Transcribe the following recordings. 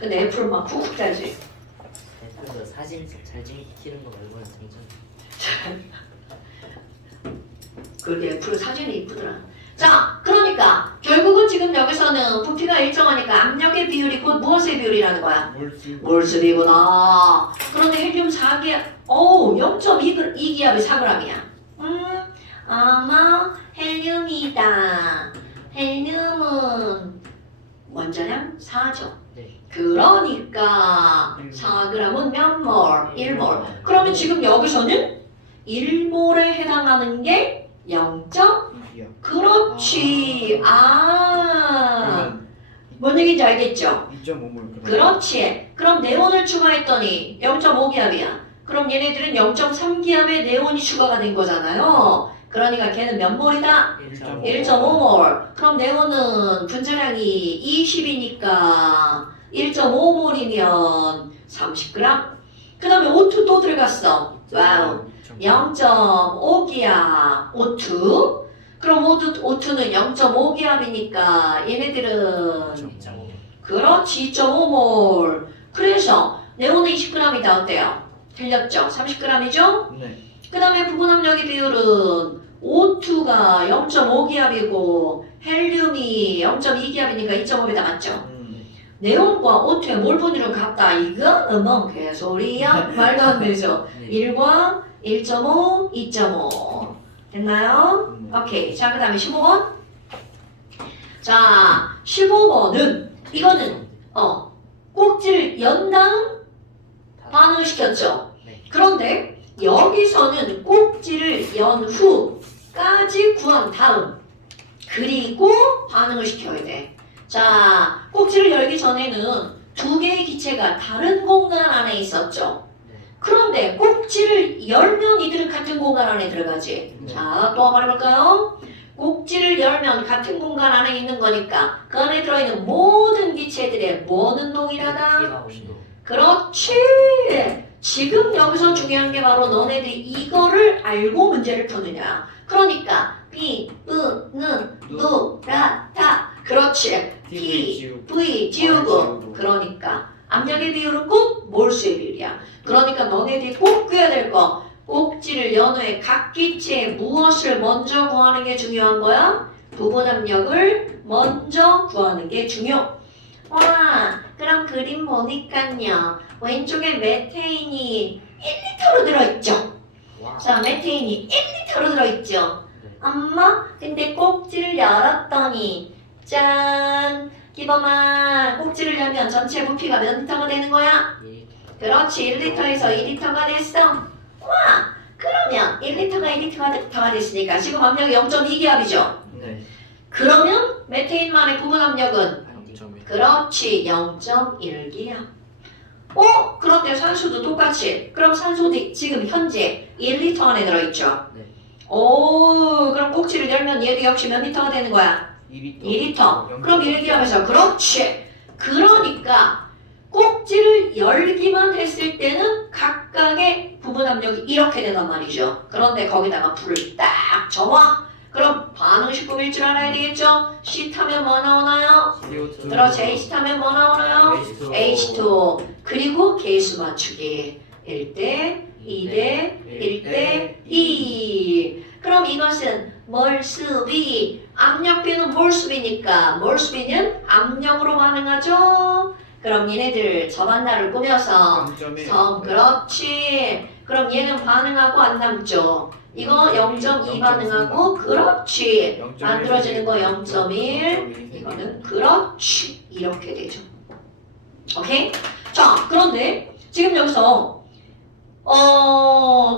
근데 애플은 막 쿡쿡 달지. 애플도 사진 잘 찍히는 거 말고는 장점. 그게 애플 사진이 이쁘더라. 자, 그러니까 결국은 지금 여기서는 부피가 일정하니까 압력의 비율이 곧 무엇의 비율이라는 거야? 몰수비구나. 그런데 헬륨 4기압, 0.2기압이 4g이야. 아마 헬륨이다. 헬륨은 원자량 4죠. 네. 그러니까 4g은 몇 몰? 1몰. 그러면 지금 여기서는 1몰에 해당하는 게 0. 그렇지. 뭔 얘기인지 알겠죠? 2.5몰. 그렇지. 그럼 네온을 추가했더니 0.5기압이야. 그럼 얘네들은 0.3기압의 네온이 추가가 된 거잖아요. 그러니까 걔는 몇 몰이다? 1.5몰. 그럼 네온은 분자량이 20이니까 1.5몰이면 30g. 그 다음에 O2 또 들어갔어. 와우. 0.5기압 O2. 그럼 O2는 0.5기압이니까 얘네들은 그렇지 2.5몰. 그래서 네온은 20g이다. 어때요? 틀렸죠? 30g이죠? 네. 그 다음에 부분압력의 비율은 O2가 0.5기압이고 헬륨이 0.2기압이니까 2.5배다 맞죠? 네온과 O2의 몰 분율은 같다. 이거는 뭔 개소리야? 말도 안 되죠? 1과 1.5, 2.5 됐나요? 오케이. 자, 그 다음에 15번. 자, 15번은 이거는 꼭지를 연 다음 반응을 시켰죠. 그런데 여기서는 꼭지를 연 후까지 구한 다음 그리고 반응을 시켜야 돼. 자, 꼭지를 열기 전에는 두 개의 기체가 다른 공간 안에 있었죠. 그런데 꼭지를 열면 이들은 같은 공간 안에 들어가지. 자, 또 한번 해볼까요? 꼭지를 열면 같은 공간 안에 있는 거니까 그 안에 들어있는 모든 기체들의 뭐는 동일하다? 그렇지. 지금 여기서 중요한 게 바로 너네들이 이거를 알고 문제를 푸느냐. 그러니까 B, N, 누, 라, 타. 그렇지. T, V 지우고. 그러니까 압력의 비율은 꼭 몰수의 비율이야. 그러니까 너네들이 꼭 끄야 될 거. 꼭지를 연 후에 각 기체에 무엇을 먼저 구하는 게 중요한 거야? 부분 압력을 먼저 구하는 게 중요. 와, 그럼 그림 보니까요. 왼쪽에 메테인이 1리터로 들어있죠? 자, 메테인이 1리터로 들어있죠? 엄마, 근데 꼭지를 열었더니 짠! 기범아, 꼭지를 열면 전체 부피가 몇 리터가 되는 거야? 그렇지, 1리터에서 2리터가 됐어. 와, 그러면 1리터가 2리터가 됐으니까 지금 압력이 0.2기압이죠? 네. 그러면 메테인만의 부분 압력은 그렇지 0.1기압. 그런데 산소도 똑같이. 그럼 산소도 지금 현재 1리터 안에 들어있죠? 네. 그럼 꼭지를 열면 얘도 역시 몇 리터가 되는 거야? 2리터. 그럼 1기압에서 그렇지. 그러니까 꼭지를 열기만 했을 때는 각각의 부분 압력이 이렇게 된단 말이죠. 그런데 거기다가 불을 딱 접어. 그럼 반응식품일 줄 알아야 되겠죠? C 타면 뭐 나오나요? 그렇지. H 타면 뭐 나오나요? H2. 그리고 계수 맞추기. 1대 2대 1대 2. 그럼 이것은 몰수비. 압력비는 몰수비니까 몰수비는 압력으로 반응하죠? 그럼 얘네들 저반다를 꾸며서 그렇지. 그럼 얘는 반응하고 안 남죠? 이거 0.2 반응하고 그렇지. 만들어지는 거 0.1. 이거는 그렇지. 이렇게 되죠. 오케이? 자, 그런데 지금 여기서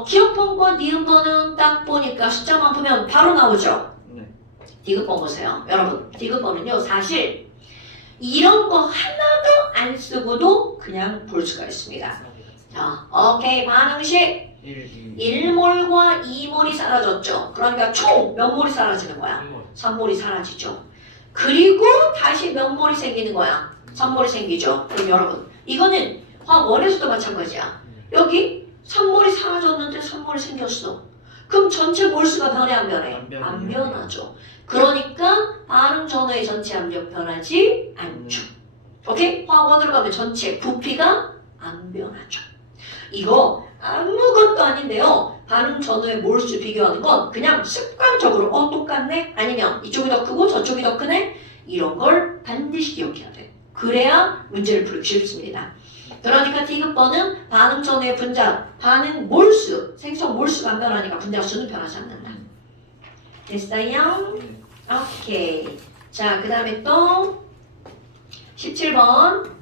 기억번과 니은번은 딱 보니까 숫자만 보면 바로 나오죠? 디귿번 보세요. 여러분, 디귿번은요 사실 이런 거 하나도 안 쓰고도 그냥 볼 수가 있습니다. 자, 오케이. 반응식 1몰과 2몰이 사라졌죠. 그러니까 총 몇 몰이 사라지는 거야? 3몰이 사라지죠. 그리고 다시 몇 몰이 생기는 거야? 3몰이 생기죠. 그럼 여러분, 이거는 화학원에서도 마찬가지야. 여기 3몰이 사라졌는데 3몰이 생겼어. 그럼 전체 몰수가 변해 안 변해? 안 변하죠. 그러니까 반응 전후의 전체 압력 변하지 않죠. 오케이? 원으로 가면 전체 부피가 안 변하죠. 이거 아무것도 아닌데요. 반응 전후의 몰수 비교하는 건 그냥 습관적으로 똑같네? 아니면 이쪽이 더 크고 저쪽이 더 크네? 이런 걸 반드시 기억해야 돼. 그래야 문제를 풀기 쉽습니다. 그러니까 T급번은 반응 전후의 분자, 반응 몰수, 생성 몰수가 안 변하니까 분자수는 변하지 않는다. 됐어요? 오케이. 자, 그 다음에 또 17번.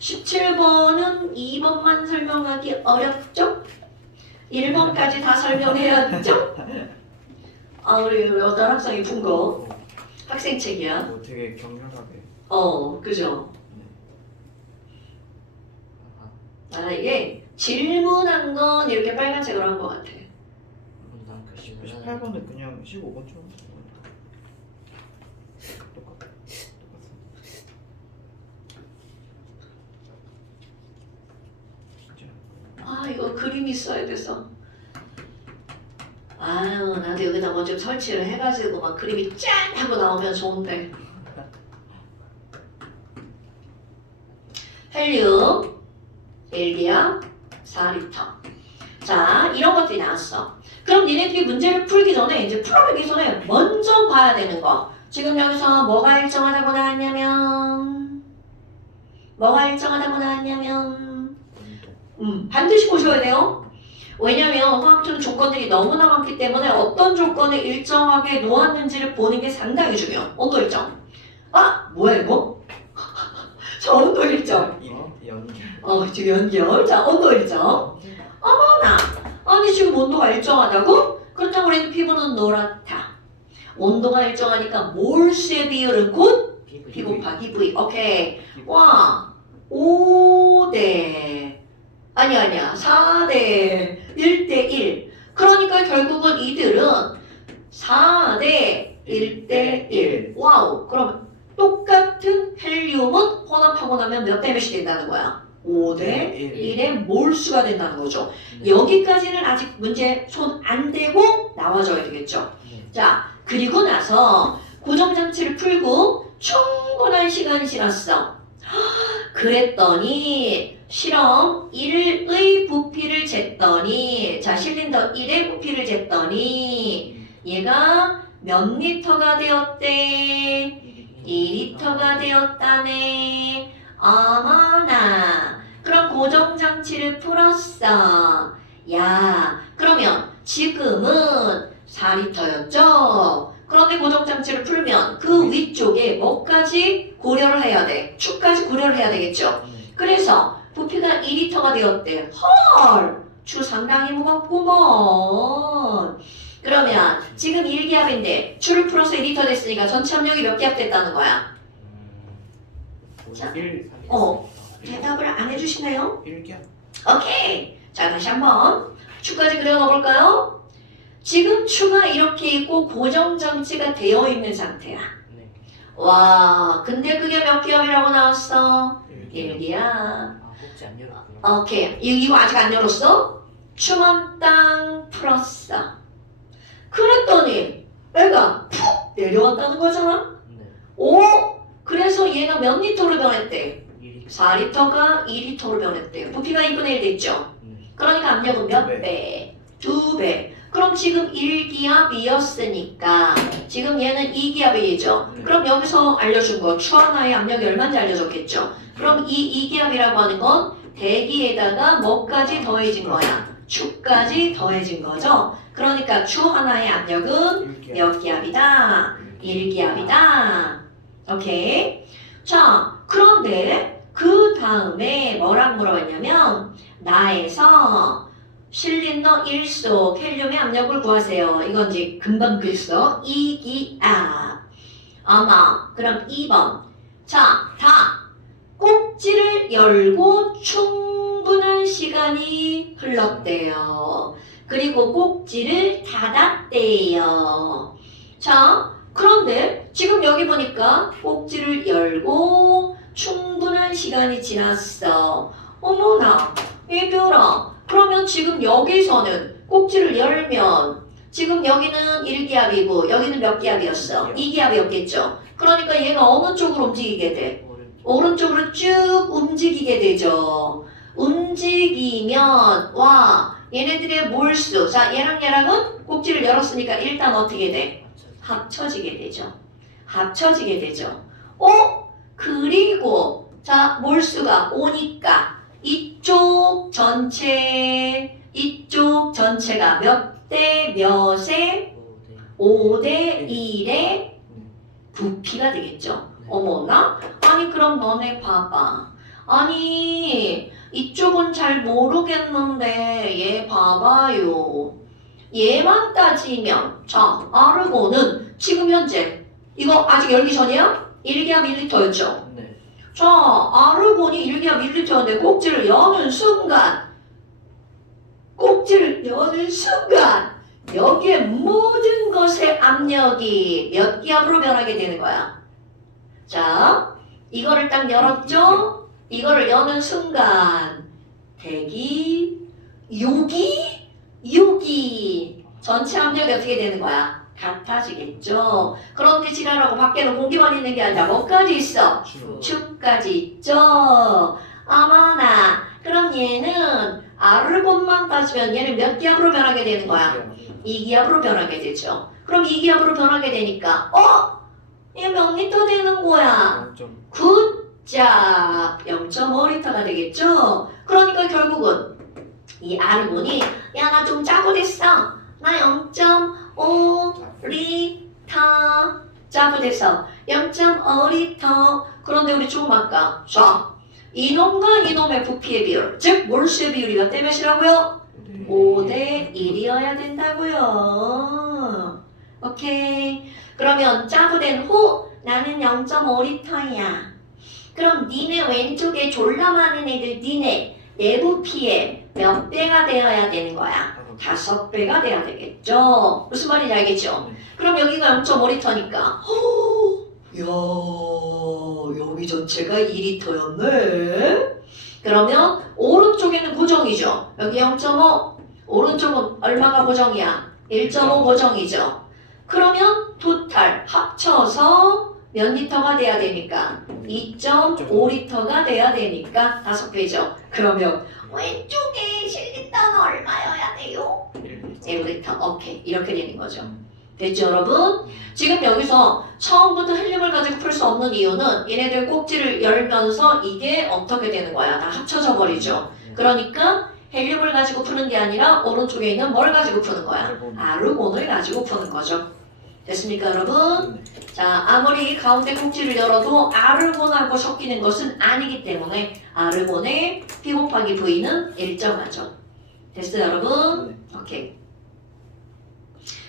17번은 2번만 설명하기 어렵죠? 1번까지 다 설명해야죠? 아, 우리 여자 학생이 푼 거. 학생 책이야. 뭐 되게 격렬하게. 그죠? 아, 이게 질문한 건 이렇게 빨간색으로 한 것 같아. 난 글씨 18번은 그냥 15번처럼. 똑같아. 아, 이거 그림 있어야 돼서. 아유, 나도 여기다 뭐 좀 설치를 해가지고 막 그림이 짠! 하고 나오면 좋은데. 헬륨 1기압 4리터. 자, 이런 것들이 나왔어. 그럼 니네들이 문제를 풀기 전에, 이제 풀어보기 전에 먼저 봐야 되는 거. 지금 여기서 뭐가 일정하다고 나왔냐면, 반드시 보셔야 돼요. 왜냐면 화학적 조건들이 너무나 많기 때문에 어떤 조건을 일정하게 놓았는지를 보는 게 상당히 중요해요. 온도 일정. 아, 뭐야 이거? 저 온도 일정. 연결. 지금 연결. 자, 온도 일정. 어머나. 아니 지금 온도가 일정하다고? 그렇다고 우리는 피부는 노랗다. 온도가 일정하니까 몰수의 비율은 곧 P 곱하기 V. 오케이. 와. 5대. 아니야. 4대 1대1. 그러니까 결국은 이들은 4대 1대1. 와우. 그럼 똑같은 헬륨은 혼합하고 나면 몇 대 몇이 된다는 거야? 5대 1의 몰수가 된다는 거죠. 여기까지는 아직 문제 손 안 대고 나와줘야 되겠죠. 자, 그리고 나서 고정장치를 풀고 충분한 시간이 지났어. 그랬더니 실험 1의 부피를 쟀더니, 자, 실린더 1의 부피를 쟀더니 얘가 몇 리터가 되었대? 2리터가 되었다네. 어머나. 그럼 고정장치를 풀었어. 야, 그러면 지금은 4리터였죠? 그런데 고정장치를 풀면 그 위쪽에 뭐까지 고려를 해야 돼? 추까지 고려를 해야 되겠죠? 그래서 부피가 2리터가 되었대. 헐! 추 상당히 무겁구먼. 그러면 지금 1기압인데 추를 풀어서 2리터 됐으니까 전체 압력이 몇 기압 됐다는 거야? 자, 대답을 안 해주시나요? 1기압. 오케이. 자, 다시 한번 추까지 그려놓을까요? 지금 추가 이렇게 있고 고정장치가 되어 있는 상태야. 와, 근데 그게 몇 기압이라고 나왔어? 1기압. 혹시 안 열었구나. 오케이. 이거 아직 안 열었어? 추만 땅 풀었어. 그랬더니 애가 푹 내려왔다는 거잖아? 오! 그래서 얘가 몇 리터로 변했대? 4리터가 2리터로 변했대요. 부피가 2분의 1 됐죠? 그러니까 압력은 몇 배? 2배. 그럼 지금 1기압이었으니까 지금 얘는 2기압이죠. 그럼 여기서 알려준 거 추 하나의 압력이 얼마인지 알려줬겠죠. 그럼 이 2기압이라고 하는 건 대기에다가 뭐까지 더해진 거야? 추까지 더해진 거죠. 그러니까 추 하나의 압력은 몇 기압이다? 1기압이다. 오케이. 자, 그런데 그 다음에 뭐라고 물어봤냐면 나에서 실린더 1속 헬륨의 압력을 구하세요. 이건 이제 금방 그랬어. 2기압. 그럼 2번. 자, 다 꼭지를 열고 충분한 시간이 흘렀대요. 그리고 꼭지를 닫았대요. 자, 그런데 지금 여기 보니까 꼭지를 열고 충분한 시간이 지났어. 어머나, 얘들아. 그러면 지금 여기서는 꼭지를 열면 지금 여기는 1기압이고 여기는 몇 기압이었어? 2기압이었겠죠. 그러니까 얘가 어느 쪽으로 움직이게 돼? 오른쪽으로 쭉 움직이게 되죠. 움직이면 와 얘네들의 몰수 자 얘랑 얘랑은 꼭지를 열었으니까 일단 어떻게 돼? 합쳐지게 되죠. 합쳐지게 되죠. 그리고 자 몰수가 오니까 이쪽 전체가 몇 대 몇에 5대 1의 부피가 되겠죠. 어머나? 아니 그럼 너네 봐봐. 아니 이쪽은 잘 모르겠는데 얘 봐봐요. 얘만 따지면 자 아르곤은 지금 현재 이거 아직 열기 전이야? 1기압 1리터였죠. 네. 자 아르곤이 1기압 1리터인데 꼭지를 여는 순간 여기에 모든 것의 압력이 몇 기압으로 변하게 되는 거야. 자, 이거를 딱 열었죠? 이거를 여는 순간 대기, 유기 전체 압력이 어떻게 되는 거야? 같아지겠죠. 그런데 지랄하고 밖에는 공기만 있는 게 아니라 뭐까지 있어? 축까지 있죠. 어머나 그럼 얘는 아르곤만 따지면 얘는 몇 기압으로 변하게 되는 거야? 2기압으로 변하게 되죠. 그럼 2기압으로 변하게 되니까 얘 몇 리터 되는 거야? 0.5. 굿잡 0.5리터가 되겠죠. 그러니까 결국은 이 아르곤이 야 나 좀 짜고 됐어. 나 0.5리터 짜고 됐어. 0.5리터. 그런데 우리 조금 아까 자 이놈과 이놈의 부피의 비율 즉 몰수의 비율이 몇 대 몇이라고요? 5대 1이어야 된다고요. 오케이. 그러면 짜고 된 후 나는 0.5리터야. 그럼 니네 왼쪽에 졸라 많은 애들 니네 내 부피의 몇 배가 되어야 되는 거야? 5배가 돼야 되겠죠. 무슨 말인지 알겠죠? 그럼 여기가 0.5리터니까 야 여기 전체가 2리터였네. 그러면 오른쪽에는 고정이죠. 여기 0.5 오른쪽은 얼마가 고정이야? 1.5 고정이죠. 그러면 토탈 합쳐서 몇 리터가 돼야 되니까 2.5리터가 돼야 되니까 5배죠. 그러면 왼쪽에 실리터는 얼마여야 돼요? 1리터. 오케이. 이렇게 되는 거죠. 됐죠 여러분? 지금 여기서 처음부터 헬륨을 가지고 풀 수 없는 이유는 얘네들 꼭지를 열면서 이게 어떻게 되는 거야? 다 합쳐져 버리죠. 그러니까 헬륨을 가지고 푸는 게 아니라 오른쪽에 있는 뭘 가지고 푸는 거야? 아르곤을 가지고 푸는 거죠. 됐습니까 여러분? 자 아무리 가운데 꼭지를 열어도 아르곤하고 섞이는 것은 아니기 때문에 아르곤의 P 곱하기 V는 일정하죠. 됐어요 여러분? 오케이.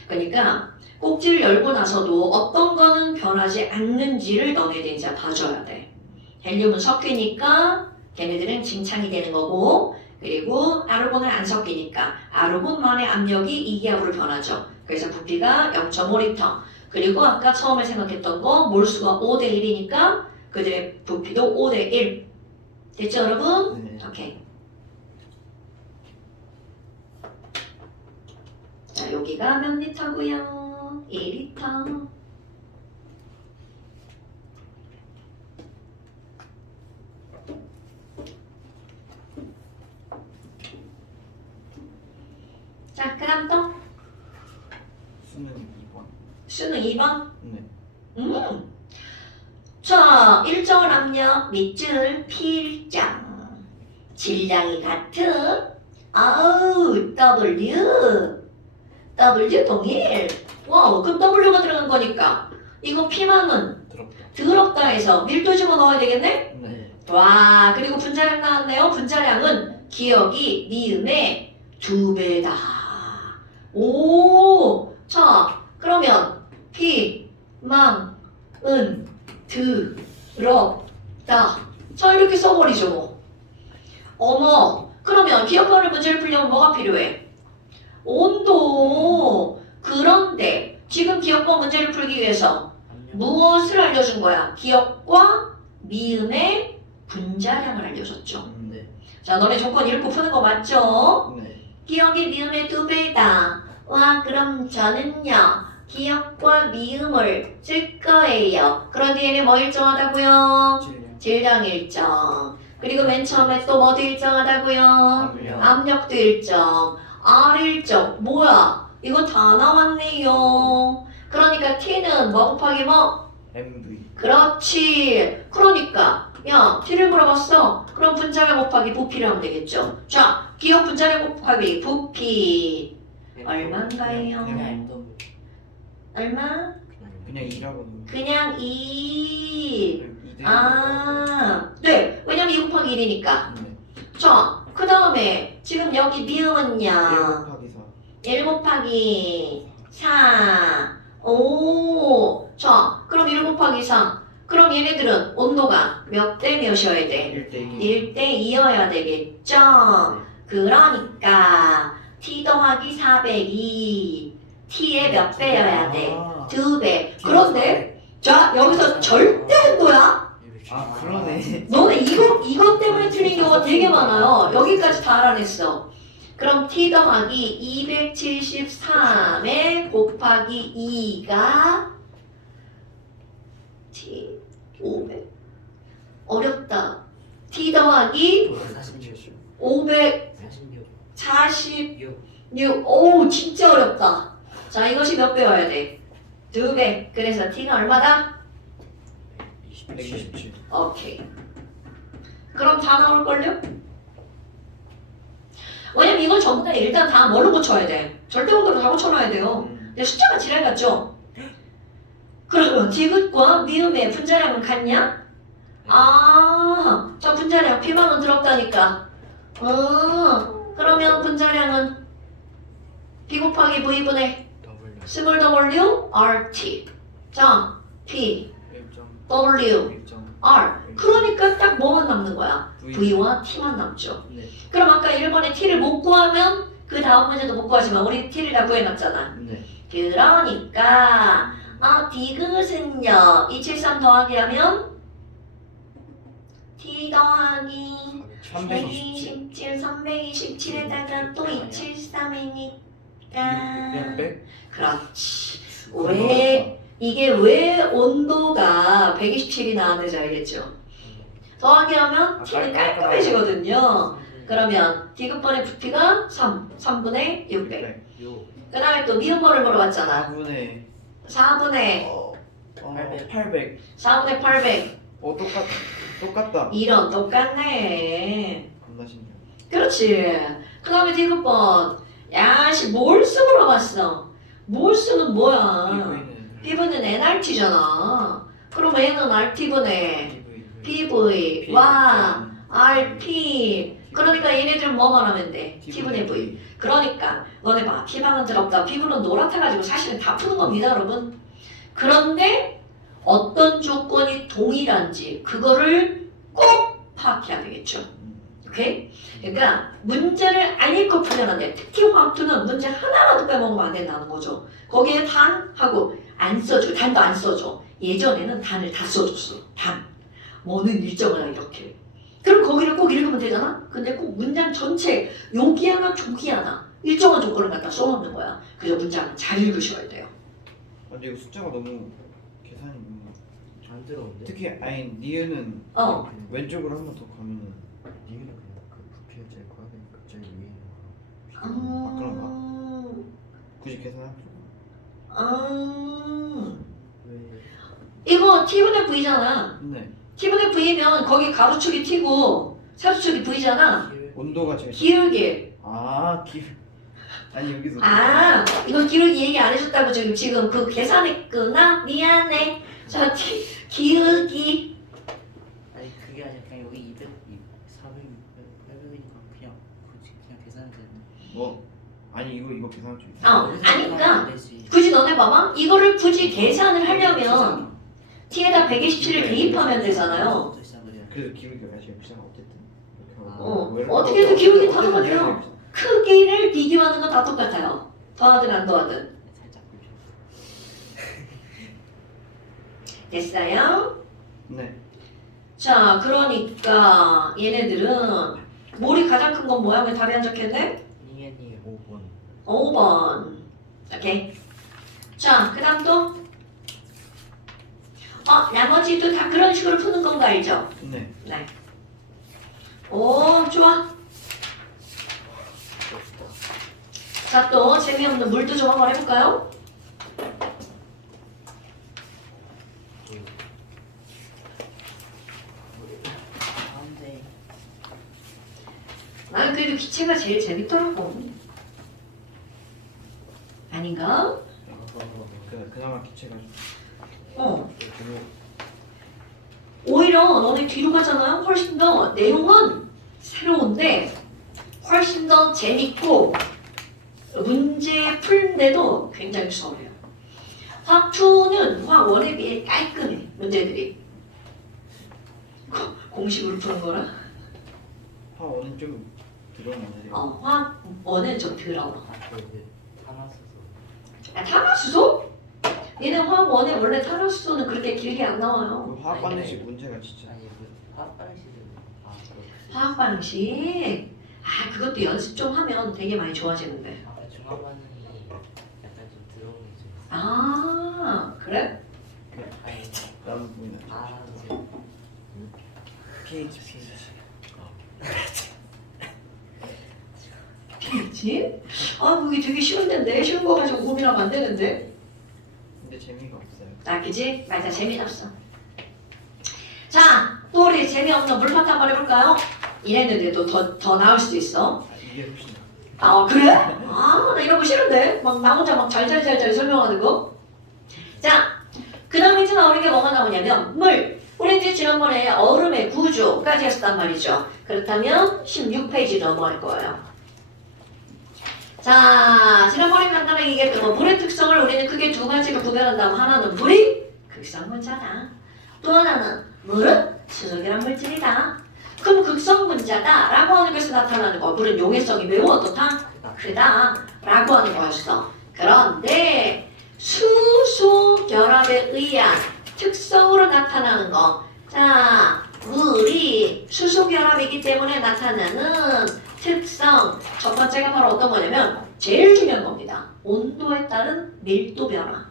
그러니까 꼭지를 열고 나서도 어떤 거는 변하지 않는지를 너네들이 이제 봐줘야 돼. 헬륨은 섞이니까 걔네들은 징창이 되는 거고 그리고 아르곤은 안 섞이니까 아르곤만의 압력이 2기압으로 변하죠. 그래서 부피가 0.5리터. 그리고 아까 처음에 생각했던 거 몰수가 5대 1이니까 그들의 부피도 5대 1. 됐죠 여러분? 네. 오케이. 자 여기가 몇 리터고요? 2리터. 자 그다음 또 수능 2번. 수능 2번. 네. 자, 일정한 압력 밑줄 필장. 질량이 같은 W 동일. 와우, 그럼 W가 들어간 거니까 이거 P만은 들었다. 더럽다 해서 밀도 집어넣어야 되겠네? 네. 와, 그리고 분자량 나왔네요. 분자량은 기억이 미음의 2배다. 오, 자, 그러면 P, 망, 은, 더럽다. 자, 이렇게 써버리죠, 뭐. 어머, 그러면 기억하는 문제를 풀려면 뭐가 필요해? 온도. 그런데 지금 기억과 문제를 풀기 위해서 무엇을 알려준 거야? 기억과 미음의 분자량을 알려줬죠. 네. 자, 너네 조건 읽고 푸는 거 맞죠? 네. 기억이 미음의 2배다. 와, 그럼 저는요, 기억과 미음을 쓸 거예요. 그런데 얘네 뭐 일정하다고요? 질량. 질량 일정. 그리고 맨 처음에 또 뭐도 일정하다고요? 압력. 압력도 일정. R 일정. 뭐야? 이거 다 나왔네요. 그러니까 T는 뭐 곱하기 뭐? MV. 그렇지. 그러니까 야 T를 물어봤어. 그럼 분자량 곱하기 부피를 하면 되겠죠. 자, 기억 분자량 곱하기 부피 얼마인가요? 그냥 얼마? 그냥 2라고. 그냥 2. 이대. 아, 네. 왜냐면 2 곱하기 1이니까. 네. 자, 그 다음에 지금 여기 1 미음은요. 곱하기 4. 1 곱하기 4. 오. 자, 그럼 1 곱하기 4. 그럼 얘네들은 온도가 몇 대 몇이어야 돼? 1대2. 1대 2여야 되겠죠? 그러니까 T 더하기 400이 T의 몇 배여야 돼? 아, 2배. 그런데 자, 여기서 절대 온도야? 아 그러네. 너네 이것 때문에 틀린 경우가 되게 많아요. 여기까지 다 알아냈어. 그럼 T 더하기 273에 곱하기 2가 T 500. 어렵다. T 더하기 546. 오, 진짜 어렵다. 자, 이것이 몇 배여야 돼? 2배. 그래서 T는 얼마다? 127. 오케이. 그럼 다 나올걸요? 왜냐면 이걸 전부 다 일단 다 뭘로 고쳐야 돼? 절대온도로 다 고쳐놔야 돼요. 근데 숫자가 지랄 같죠? 그러면 디귿과 미음의 분자량은 같냐? 아, 저 분자량 P만은 들었다니까. 그러면 분자량은 P 곱하기 V분의 스몰 W RT. 자, P, 1점. W, 1점. R. 그러니까 딱 뭐만 남는 거야? V. V와 T만 남죠. 네. 그럼 아까 1번에 T를 못 구하면 그 다음 문제도 못 구하지만 우리 T를 다 구해놨잖아. 네. 그러니까 디귿은요 273 더하기 하면 T 더하기 327. 127 327에다가 또 273이니까 600. 그렇지. 왜 온도가 127이 나왔는지 알겠죠? 더하기 하면 T는 깔끔해지거든요. 그러면 디귿번의 부피가 3분의 600. 그 다음에 또 미음번을 물어봤잖아. 4분의 4분의 800. 4분의 800. 똑같다. 이런 똑같네. 겁나 신기해. 그렇지. 그 다음에 디귿번. 야씨 몰수 물어봤어. 몰수는 뭐야? P분은 nRT잖아. 그럼 N은 RT분의 PV와 RP. 그러니까 얘네들은 뭐만 하면 돼? T분의 V. 그러니까 너네 봐. P방은 더럽다. P분은 노랗아가지고 사실은 다 푸는 겁니다, 여러분. 그런데 어떤 조건이 동일한지 그거를 꼭 파악해야 되겠죠. 오케이? 그러니까 문제를 안 읽고 풀려면 돼. 특히 화학투는 문제 하나라도 빼먹으면 안 된다는 거죠. 거기에 단하고 안 써줘. 단도 안 써줘. 예전에는 단을 다 써줬어. 단. 뭐는 일정하나 이렇게. 그럼 거기를 꼭 읽으면 되잖아? 근데 꼭 문장 전체 여기 하나 저기 하나 일정한 조건을 갖다 써놓는 거야. 그래서 문장은 잘 읽으셔야 돼요. 근데 이거 숫자가 너무 계산이 너무. 안 들어오는데? 특히 아니 니은은 어. 왼쪽으로 한 번 더 가면은 니은 그냥 그 부피가 제일 커야 되니까 제일 위에 있는 거. 그런가? 굳이 계산할 필요가. 왜? 이거 T분의 V잖아. 네. T분의 V면 거기 가로축이 T고 사수축이 V잖아. 온도가 제일. 기울기. 아니 여기서. 이거 기울기 얘기 안 해줬다고 지금 그 계산했구나? 미안해. 자, 기울기. 아니 그게 아니라 그냥 여기 200, 400, 800이니까 그냥 굳이 그냥 계산해도 되는. 뭐 아니 이거 계산할 수 있어. 아니까 굳이 너네 봐봐. 이거를 굳이 계산을 하려면 T에다 127을 대입하면 되잖아요. 그래서 기울기가 제일 비싼 어쨌든. 이렇게 하고. 어떻게 해도 기울기 다 어쨌든 똑같아요. 얘가 제일 크기를 비교하는 건 다 똑같아요. 더하든 안 더하든. 살짝 불편. 됐어요? 비싸. 네. 자, 그러니까 얘네들은 몰이 가장 큰 건 뭐야? 왜 답이 안 적혔네? 니은이 5번. 5번. 오케이. 자, 그 다음 또? 나머지도 다 그런 식으로 푸는 건 거 알죠? 네. 네. 오, 좋아. 자, 또 재미없는 물도 좀 한번 해볼까요? 가운데 난 그래도 기체가 제일 재밌더라고. 아닌가? 그나마 기체가 좀 어. 그 오히려 너네 뒤로 가잖아요. 훨씬 더 내용은 새로운데 훨씬 더 재밌고 문제 푸는데도 굉장히 수월해요. 화학 2는 화학 1에 비해 깔끔해. 문제들이. 공식으로 푸는 거라. 화원은 좀 들어온 것 같아요. 화학 1은 좀 더러워. 탄화수소 탄화수소? 얘네 화학 1에 원래 탄화수소는 그렇게 길게 안 나와요. 그 화학 반응식 문제가 진짜 아니 그 화학 방식은 화학 반응식. 그것도 연습 좀 하면 되게 많이 좋아지는데. 중화 반응이 약간 좀 들어온 게 좀. 그래? 아니 나무 보이나? 이제 pH. pH? 그게 되게 쉬운 데인데 쉬운 거 가지고 고민하면 안 되는데. 근데 재미가 없어요. 그지? 맞아, 재미없어. 자, 또 우리 재미없는 물파트 한번 해볼까요? 이랬는데도 더 나을 수도 있어. 이게 훨씬 나. 그래? 나 이런 거 싫은데? 막 나 혼자 막 잘 설명하는 거. 자, 그 다음에 이제 나오는 게 뭐가 나오냐면 물. 우리 이제 지난번에 얼음의 구조까지 했었단 말이죠. 그렇다면 16페이지 넘어갈 거예요. 자, 지난번에 간단하게 얘기했던 거 물의 특성을 우리는 크게 두 가지로 구별한다고. 하나는 물이 극성분자다. 또 하나는 물은 수소결합 물질이다. 그럼 극성분자다 라고 하는 것에서 나타나는 거. 물은 용해성이 매우 어떻다? 크다 라고 하는 거였어. 그런데 수소결합에 의한 특성으로 나타나는 거. 자, 물이 수소결합이기 때문에 나타나는 특성. 첫 번째가 바로 어떤 거냐면 제일 중요한 겁니다. 온도에 따른 밀도 변화.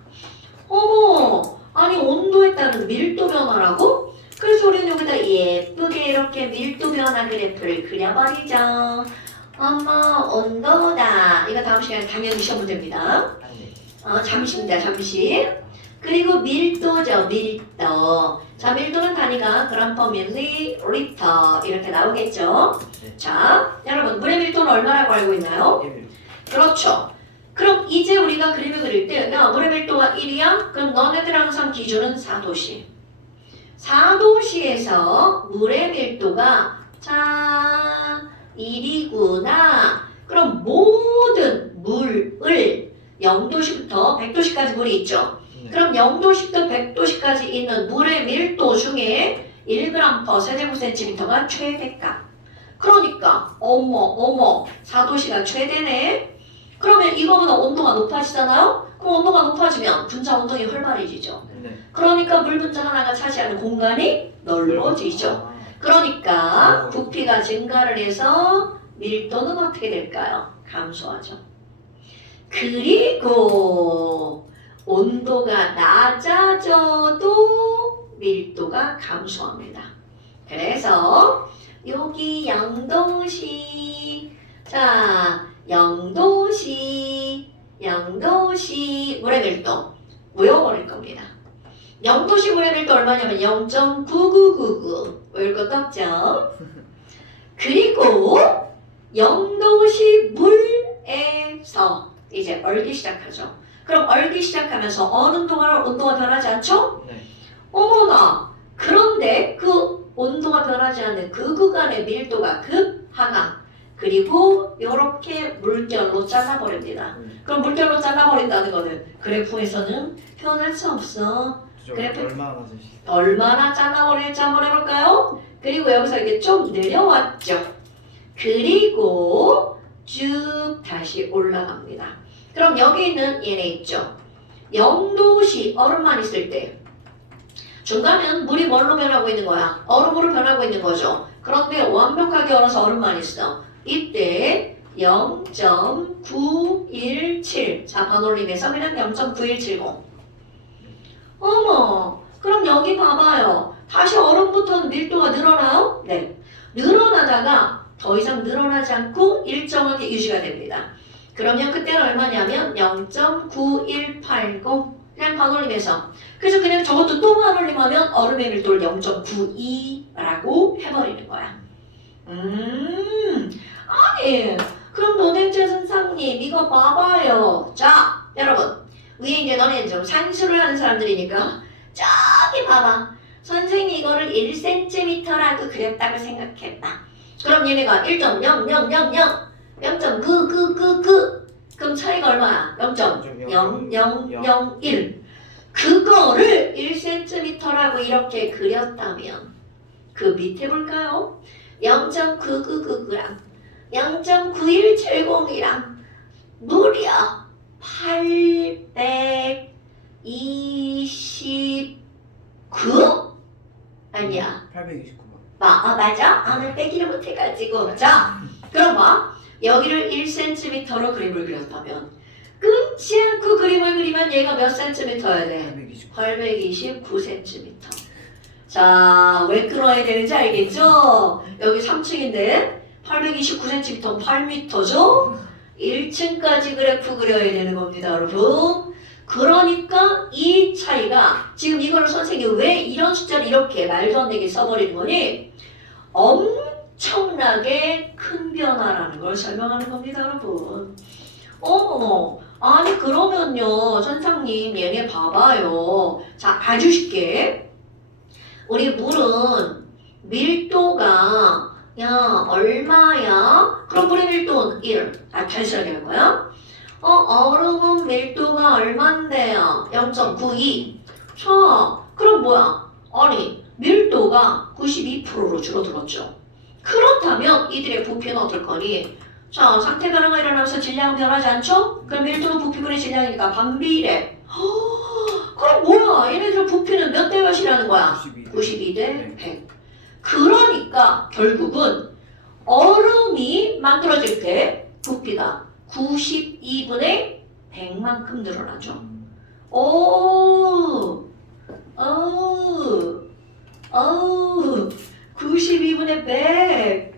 아니 온도에 따른 밀도 변화라고? 그래서 우리는 여기다 예쁘게 이렇게 밀도 변화 그래프를 그려버리죠. 온도다. 이거 다음 시간에 당연히 시험 문제입니다. 잠시입니다. 잠시. 그리고 밀도죠. 밀도. 자, 밀도는 단위가 g/ml, 리터 이렇게 나오겠죠. 자, 여러분 물의 밀도는 얼마라고 알고 있나요? 1. 그렇죠. 그럼 이제 우리가 그림을 그릴 때 물의 밀도가 1이야? 그럼 너네들 항상 기준은 4도씨. 4도씨에서 물의 밀도가 자 1이구나. 그럼 모든 물을 0도씨부터 100도씨까지 물이 있죠. 네. 그럼 0도씨부터 100도씨까지 있는 물의 밀도 중에 1g/세제곱센티미터가 최대값. 그러니까 어머 4도씨가 최대네. 그러면 이거보다 온도가 높아지잖아요? 그럼 온도가 높아지면 분자 운동이 활발해지죠. 네. 그러니까 물 분자 하나가 차지하는 공간이 넓어지죠. 그러니까 부피가 증가를 해서 밀도는 어떻게 될까요? 감소하죠. 그리고 온도가 낮아져도 밀도가 감소합니다. 그래서 여기 0도씨, 자 0도씨 물의 밀도 외워버릴 겁니다. 0도씨 물의 밀도 얼마냐면 0.9999 외울 것도 없죠. 그리고 0도씨 물에서 이제 얼기 시작하죠. 그럼 얼기 시작하면서 어느 동안 온도가 변하지 않죠? 네. 어머나! 그런데 그 온도가 변하지 않는 그 구간의 밀도가 급하강. 그리고 이렇게 물결로 잘라버립니다. 그럼 물결로 잘라버린다는 거는 그래프에서는 표현할 수 없어. 그래프 얼마나 낮으시? 얼마나 잘라버릴지 한번 해볼까요? 그리고 여기서 이렇게 좀 내려왔죠. 그리고 쭉 다시 올라갑니다. 그럼 여기 있는 얘네 있죠. 0도씨 얼음만 있을 때 중간은 물이 뭘로 변하고 있는 거야? 얼음으로 변하고 있는 거죠. 그런데 완벽하게 얼어서 얼음만 있어. 이때 0.917 자, 반올림해서 그냥 0.9170. 어머, 그럼 여기 봐봐요. 다시 얼음부터는 밀도가 늘어나요? 네. 늘어나다가 더 이상 늘어나지 않고 일정하게 유지가 됩니다. 그러면 그때는 얼마냐면 0.9180 그냥 반올림해서 그래서 그냥 저것도 또 반올림하면 얼음의 밀도를 0.92라고 해버리는 거야. 아니 그럼 노den재 선생님 이거 봐봐요. 자 여러분 위에 이제 너네 좀 산수를 하는 사람들이니까 저기 봐봐. 선생님이 이거를 1cm라고 그렸다고 생각했다. 그럼 얘네가 1.0000 0.99999 그럼 차이가 얼마야? 0.0001 그거를 1cm라고 이렇게 그렸다면 그 밑에 볼까요? 0.9999랑 0.9170이랑 무려 829? 아니야 829번. 맞아? 나 빼기를 못해가지고 자 그럼 봐 여기를 1cm로 그림을 그렸다면 끊지 않고 그림을 그리면 얘가 몇 cm여야 돼? 829cm 자 왜 끊어야 되는지 알겠죠? 여기 3층인데 829cm면 8m죠? 1층까지 그래프 그려야 되는 겁니다 여러분 그러니까 이 차이가 지금 이거를 선생님이 왜 이런 숫자를 이렇게 말도 안 되게 써버리는 거니? 엄청나게 큰 변화라는 걸 설명하는 겁니다 여러분 아니 그러면요 선생님 얘네 봐봐요 자 아주 쉽게 우리 물은 밀도가 야 얼마야? 그럼 물의 밀도는 1 단순하게 할 거야 얼음은 밀도가 얼만데요? 0.92 자 그럼 뭐야? 아니 밀도가 92%로 줄어들었죠 그렇다면 이들의 부피는 어떨 거니? 자 상태 변화가 일어나면서 질량은 변하지 않죠? 그럼 밀도는 부피분의 질량이니까 반비례 그럼 뭐야? 얘네들 부피는 몇 대 몇이라는 거야? 92대 100 그러니까 결국은 얼음이 만들어질 때 부피가 92분의 100만큼 늘어나죠. 92분의 100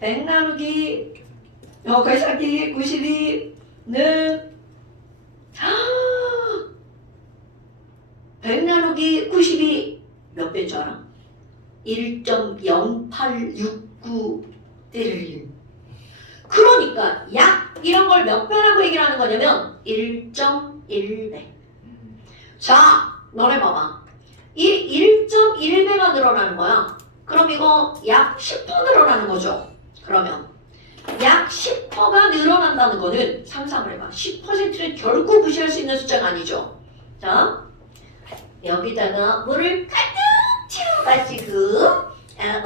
100 나누기 계산기 92는 100 나누기 92 몇 배인 줄 알아? 1.0869 1. 그러니까 약 이런 걸 몇 배라고 얘기를 하는 거냐면 1.1배. 자, 너네 봐봐. 이 1.1배가 늘어나는 거야. 그럼 이거 약 10% 늘어나는 거죠. 그러면 약 10%가 늘어난다는 거는 상상을 해봐. 10%는 결코 무시할 수 있는 숫자가 아니죠. 자, 여기다가 물을 가득 채워가지고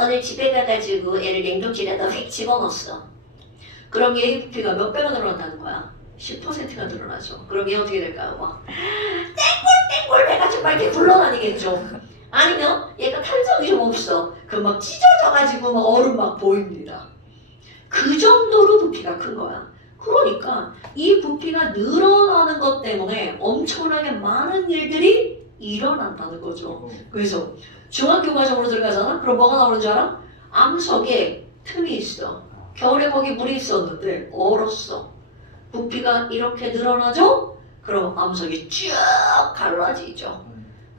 오늘 집에 가가지고 얘를 냉동실에다 휙 집어넣었어. 그럼 얘의 부피가 몇 배가 늘어난다는 거야? 10%가 늘어나죠. 그럼 얘 어떻게 될까요? 막 땡골땡골 배가 정말 이렇게 굴러다니겠죠. 아니면 얘가 탄성이 좀 없어. 그럼 막 찢어져가지고 막 얼음 막 보입니다. 그 정도로 부피가 큰 거야. 그러니까 이 부피가 늘어나는 것 때문에 엄청나게 많은 일들이 일어난다는 거죠. 그래서 중학교 과정으로 들어가잖아? 그럼 뭐가 나오는 줄 알아? 암석에 틈이 있어. 겨울에 거기 물이 있었는데 얼었어. 부피가 이렇게 늘어나죠? 그럼 암석이 쭉 갈라지죠.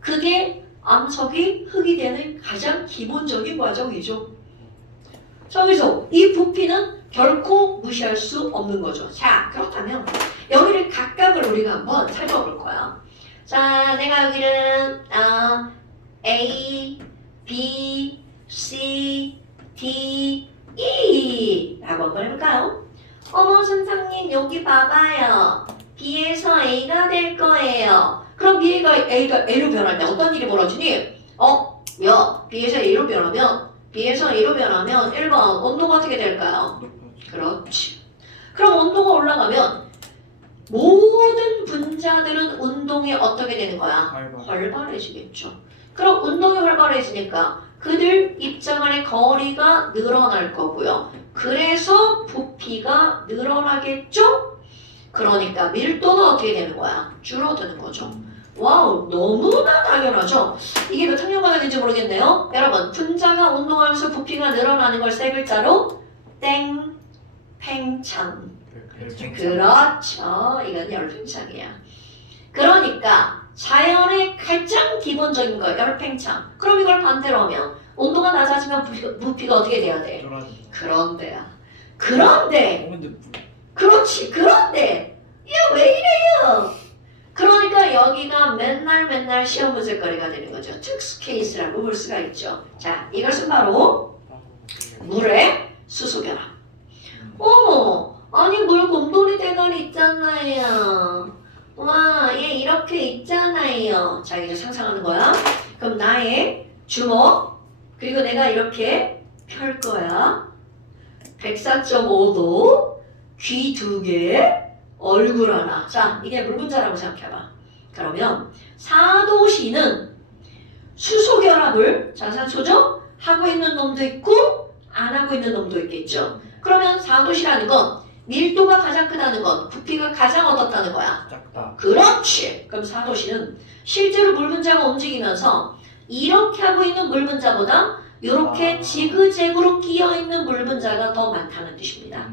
그게 암석이 흙이 되는 가장 기본적인 과정이죠. 자, 그래서 이 부피는 결코 무시할 수 없는 거죠. 자, 그렇다면 여기를 각각을 우리가 한번 살펴볼 거야. 자, 내가 여기는 A, B, C, D, E 라고 한번 해볼까요? 어머 선생님 여기 봐봐요. B에서 A가 될 거예요. 그럼 A가 A로 변할 때 어떤 일이 벌어지니? 야 B에서 A로 변하면 1번 온도가 어떻게 될까요? 그렇지. 그럼 온도가 올라가면 모든 분자들은 운동이 어떻게 되는 거야? 활발해지겠죠. 그럼 운동이 활발해지니까 그들 입장 안의 거리가 늘어날 거고요. 그래서 부피가 늘어나겠죠? 그러니까 밀도는 어떻게 되는 거야? 줄어드는 거죠. 와우, 너무나 당연하죠. 이게 몇 학년 과정인지 모르겠네요. 여러분, 분자가 운동하면서 부피가 늘어나는 걸 세 글자로 팽창. 그렇죠. 이건 열팽창이야. 그러니까 자연의 가장 기본적인 거 열팽창. 그럼 이걸 반대로 하면 온도가 낮아지면 부피가 어떻게 돼야 돼? 그런데야. 그런데 그렇지. 그런데 이게 왜 이래요? 그러니까 여기가 맨날 시험 문제거리가 되는 거죠. 특수 케이스라고 볼 수가 있죠. 자, 이것은 바로 물의 수소결합. 어머, 아니 물 곰돌이 대가리 있잖아요. 와, 얘 이렇게 있잖아요. 자, 이제 상상하는 거야. 그럼 나의 주먹, 그리고 내가 이렇게 펼 거야. 104.5도, 귀 2개, 얼굴 하나. 자, 이게 물 분자라고 생각해봐. 그러면 사도시는 수소결합을, 자산소죠? 하고 있는 놈도 있고 안 하고 있는 놈도 있겠죠. 그러면 사도시라는 건 밀도가 가장 크다는 건 부피가 가장 어떻다는 거야? 작다. 그렇지. 그럼 사도시는 실제로 물 분자가 움직이면서 이렇게 하고 있는 물 분자보다 이렇게 지그재그로 끼어 있는 물 분자가 더 많다는 뜻입니다.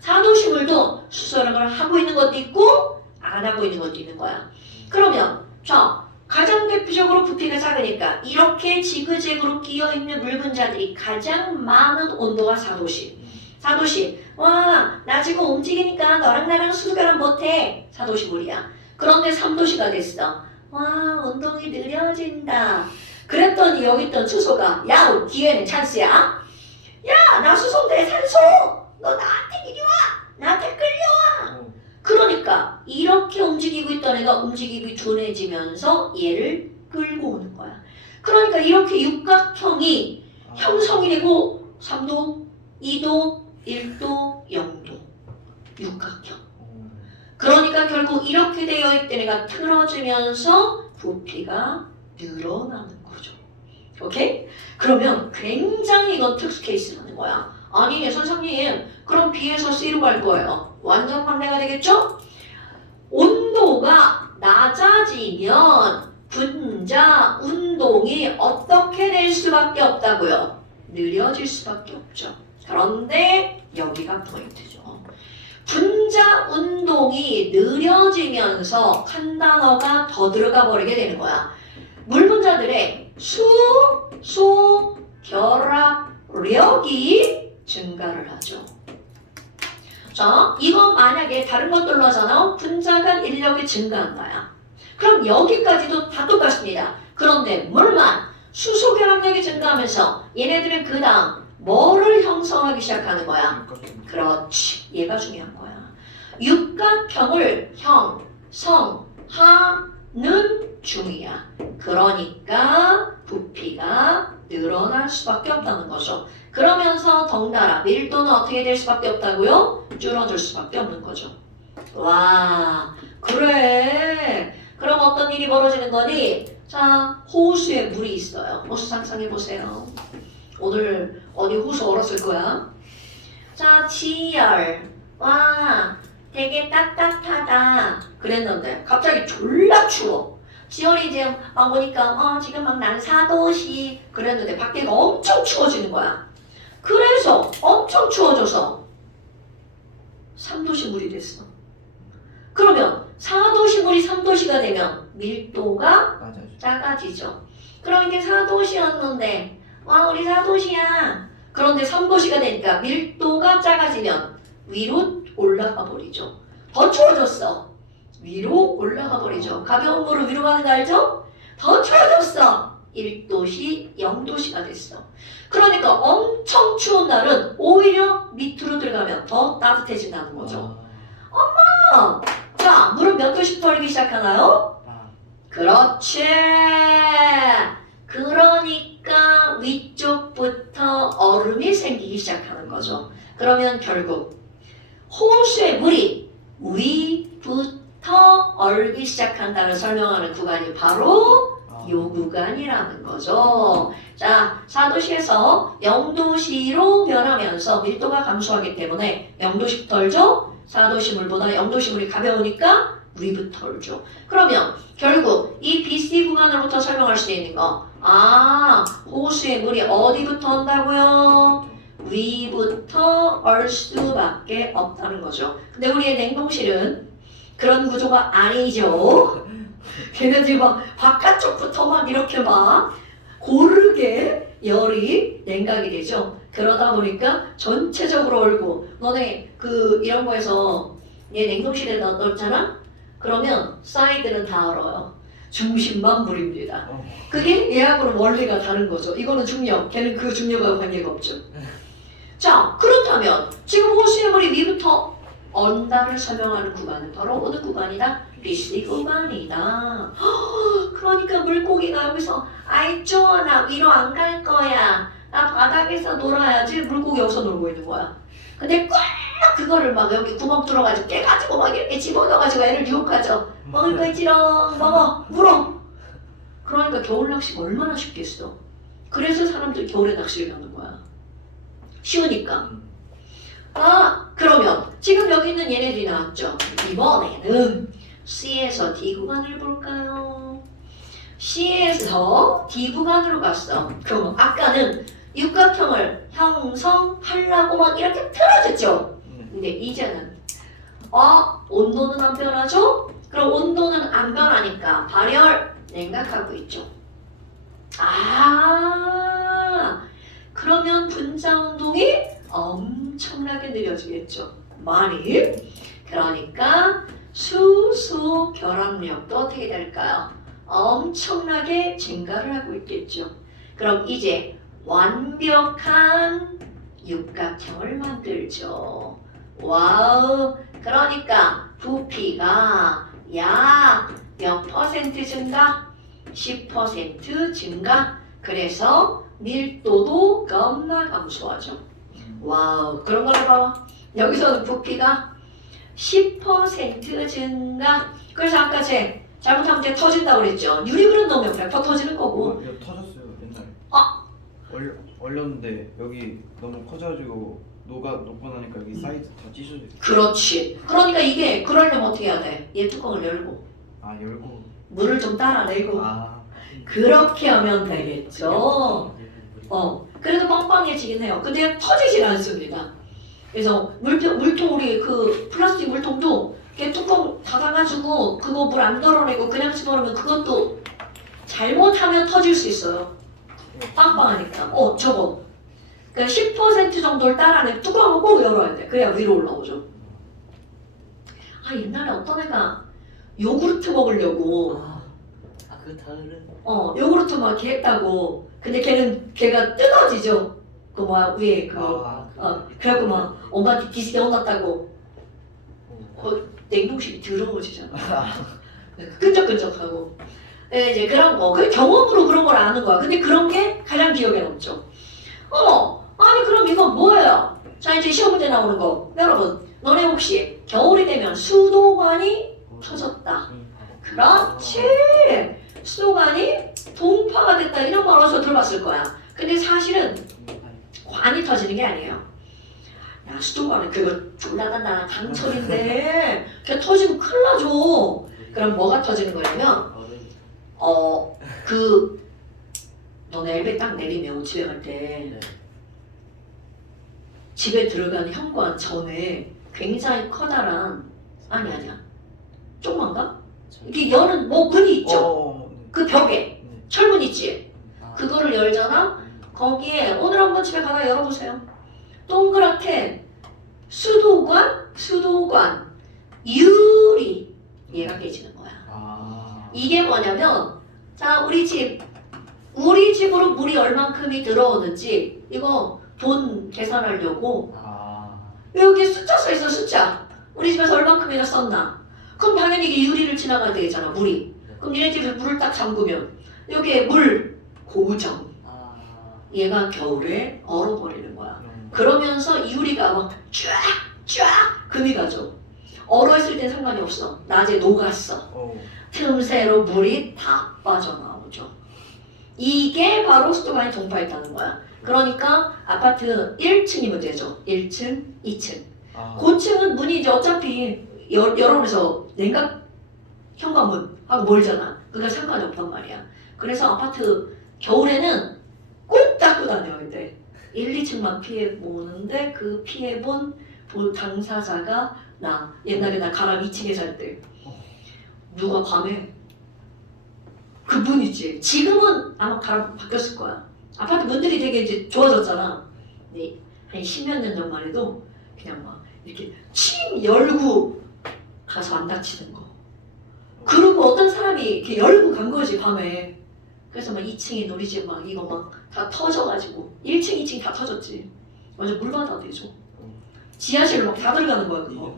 사도시물도 수소결합을 하고 있는 것도 있고 안 하고 있는 것도 있는 거야. 그러면 자, 가장 대표적으로 부피가 작으니까 이렇게 지그재그로 끼어 있는 물 분자들이 가장 많은 온도가 사도시. 사도시, 와, 나 지금 움직이니까 너랑 나랑 수소결합 못해. 사도시물이야. 그런데 3도시가 됐어. 와, 운동이 느려진다. 그랬더니 여기 있던 수소가, 야, 기회는 찬스야. 야, 나 수소인데 산소. 너 나한테 이리 와. 나한테 끌려와. 그러니까 이렇게 움직이고 있던 애가 움직임이 둔해지면서 얘를 끌고 오는 거야. 그러니까 이렇게 육각형이 형성이 되고 3도, 2도, 1도, 0도 육각형. 그러니까 결국 이렇게 되어 있던 애가 틀어지면서 부피가 늘어나는 거죠. 오케이? 그러면 굉장히 이건 특수 케이스라는 거야. 아니 선생님, 그럼 B에서 C로 갈 거예요. 완전 반대가 되겠죠? 온도가 낮아지면 분자 운동이 어떻게 될 수밖에 없다고요? 느려질 수밖에 없죠. 그런데 여기가 포인트죠. 분자 운동이 느려지면서 한 단어가 더 들어가 버리게 되는 거야. 물 분자들의 수소 결합력이 증가를 하죠. 자, 이거 만약에 다른 것들로 하잖아. 분자 간 인력이 증가한다야. 그럼 여기까지도 다 똑같습니다. 그런데 물만 수소 결합력이 증가하면서 얘네들은 그 다음 뭐를 형성하기 시작하는 거야? 그렇지. 얘가 중요한 거야. 육각형을 형성하는 중이야. 그러니까 부피가 늘어날 수밖에 없다는 거죠. 그러면서 덩달아 밀도는 어떻게 될 수밖에 없다고요? 줄어들 수밖에 없는 거죠. 와, 그래. 그럼 어떤 일이 벌어지는 거니? 자, 호수에 물이 있어요. 호수 상상해 보세요. 오늘 어디 호수 얼었을 거야. 자, 지열. 와, 되게 따뜻하다. 그랬는데 갑자기 졸라 추워. 지열이 지금 막 보니까 지금 막 난 4도시 그랬는데 밖에가 엄청 추워지는 거야. 그래서 엄청 추워져서 3도시 물이 됐어. 그러면 4도시 물이 3도시가 되면 밀도가 작아지죠. 그러니까 4도시였는데 와, 우리 4도시야. 그런데 3도시가 되니까 밀도가 작아지면 위로 올라가 버리죠. 더 추워졌어. 위로 올라가 버리죠. 가벼운 물은 위로 가는 거 알죠? 더 추워졌어. 1도시, 0도시가 됐어. 그러니까 엄청 추운 날은 오히려 밑으로 들어가면 더 따뜻해진다는 거죠. 자, 물은 몇 도시부터 얼기 시작하나요? 그렇지. 그러니까 위쪽부터 얼음이 생기기 시작하는 거죠. 그러면 결국 호수의 물이 위부터 얼기 시작한다는 설명하는 구간이 바로 요 구간이라는 거죠. 자, 4도시에서 0도시로 변하면서 밀도가 감소하기 때문에 0도시부터 얼죠. 4도시 물보다 0도시 물이 가벼우니까 위부터를 줘. 그러면 결국 이 BC 구간으로부터 설명할 수 있는 거. 호수의 물이 어디부터 온다고요? 위부터 올 수밖에 없다는 거죠. 근데 우리의 냉동실은 그런 구조가 아니죠. 걔네들이 막 바깥쪽부터 막 이렇게 막 고르게 열이 냉각이 되죠. 그러다 보니까 전체적으로 얼고 너네 그 이런 거에서 얘 냉동실에 넣었잖아? 그러면 사이드는 다 얼어요. 중심만 물입니다. 그게 얘하고는 원리가 다른 거죠. 이거는 중력, 걔는 그 중력하고 관계가 없죠. 자, 그렇다면 지금 호수의 물이 위부터 언다를 설명하는 구간은 바로 어느 구간이다? BC 구간이다. 그러니까 물고기가 여기서 아이 쪼아 나 위로 안 갈 거야. 나 바닥에서 놀아야지. 물고기 여기서 놀고 있는 거야. 근데 꽉 그거를 막 여기 구멍 뚫어가지고 깨가지고 막 이렇게 집어넣어가지고 애를 유혹하죠. 먹을 거 있지롱 먹어 물어. 그러니까 겨울 낚시가 얼마나 쉽겠어. 그래서 사람들이 겨울에 낚시를 가는 거야. 쉬우니까. 그러면 지금 여기 있는 얘네들이 나왔죠. 이번에는 C에서 D 구간을 볼까요? C에서 D 구간으로 갔어. 그럼 아까는 육각형을 형성하려고 막 이렇게 틀어졌죠. 근데 이제는 온도는 안 변하죠? 그럼 온도는 안 변하니까 발열 냉각하고 있죠. 그러면 분자 운동이 엄청나게 느려지겠죠. 많이. 그러니까 수소 결합력도 어떻게 될까요? 엄청나게 증가를 하고 있겠죠. 그럼 이제 완벽한 육각형을 만들죠. 와우. 그러니까 부피가 약 몇 퍼센트 증가? 10% 증가. 그래서 밀도도 겁나 감소하죠. 와우. 그런 걸 봐봐. 여기서는 부피가 10% 증가. 그래서 아까 잘못하면 터진다고 그랬죠. 유리그릇 넣으면 100% 터지는 거고. 이거 터졌어요 옛날에. 얼렸는데 여기 너무 커져가지고 녹고 나니까 여기 사이드 다 찢어져. 그렇지. 그러니까 이게 그러려면 어떻게 해야 돼? 얘 뚜껑을 열고 열고. 물을 좀 따라내고 그렇게 하면 되겠죠. 그래도 빵빵해지긴 해요. 근데 터지진 않습니다. 그래서 물통 우리 그 플라스틱 물통도 이렇게 뚜껑 닫아가지고 그거 물 안 덜어내고 그냥 집어넣으면 그것도 잘못하면 터질 수 있어요. 빵빵하니까. 저거. 그러니까 10% 정도를 따라내 뚜껑을 꼭 열어야 돼. 그래야 위로 올라오죠. 옛날에 어떤 애가 요구르트 먹으려고 그 다른 요구르트 막 이렇게 했다고. 근데 걔가 뜯어지죠. 그 위에 그래갖고 막 엄마한테 디스게 혼났다고. 냉동실이 더러워지잖아. 끈적끈적하고. 네, 이제 그런 거. 그 경험으로 그런 걸 아는 거야. 근데 그런 게 가장 기억에 남죠. 아니 그럼 이건 뭐예요? 자 이제 시험 문제 나오는 거. 여러분, 너네 혹시 겨울이 되면 수도관이 터졌다. 그렇지. 수도관이 동파가 됐다 이런 말 어디서 들어봤을 거야. 근데 사실은 관이 터지는 게 아니에요. 야 수도관은 그거 졸라간다 강철인데 그게 터지면 큰일 나죠. 그럼 뭐가 터지는 거냐면 너네 엘베 딱 내리면 집에 갈 때 집에 들어가는 현관 전에 굉장히 커다란 아니야 조그만가? 이게 여는 문이 있죠. 그 벽에 철문 있지. 그거를 열잖아. 거기에 오늘 한번 집에 가다 열어보세요. 동그랗게 수도관 유리 얘가 깨지는 거야. 이게 뭐냐면 자 우리 집으로 물이 얼만큼이 들어오는지 이거 돈 계산하려고 여기 숫자 써있어. 숫자 우리 집에서 얼만큼이나 썼나. 그럼 당연히 이게 유리를 지나가야 되잖아 물이. 그럼 니네 집에서 물을 딱 잠그면 여기에 물 고정. 얘가 겨울에 얼어버리는 거야. 그러면서 유리가 막 쫙 금이 가죠. 얼어있을 땐 상관이 없어. 낮에 녹았어. 틈새로 물이 다 빠져나오죠. 이게 바로 수도관이 동파했다는 거야. 그러니까 아파트 1층이 문제죠. 1층, 2층. 고층은 문이 이제 어차피 열어면서 냉각 현관문하고 멀잖아. 그러니까 상관이 없단 말이야. 그래서 아파트 겨울에는 꼭 닦고 다녀야 돼. 1, 2층만 피해 보는데 그 피해 본 당사자가 나. 옛날에 나 가람 2층에 살 때 누가 밤에 그분이지. 지금은 아마 가람 바뀌었을 거야. 아파트 문들이 되게 이제 좋아졌잖아. 근데 한 10몇 년 전만 해도 그냥 막 이렇게 침 열고 가서 안 다치는 거. 그리고 어떤 사람이 이렇게 열고 간 거지 밤에. 그래서 막 2층에 놀이집 막 이거 막 다 터져가지고 1층, 2층 다 터졌지. 완전 물받아 되죠. 지하실로 막 다 들어가는 거야 그거.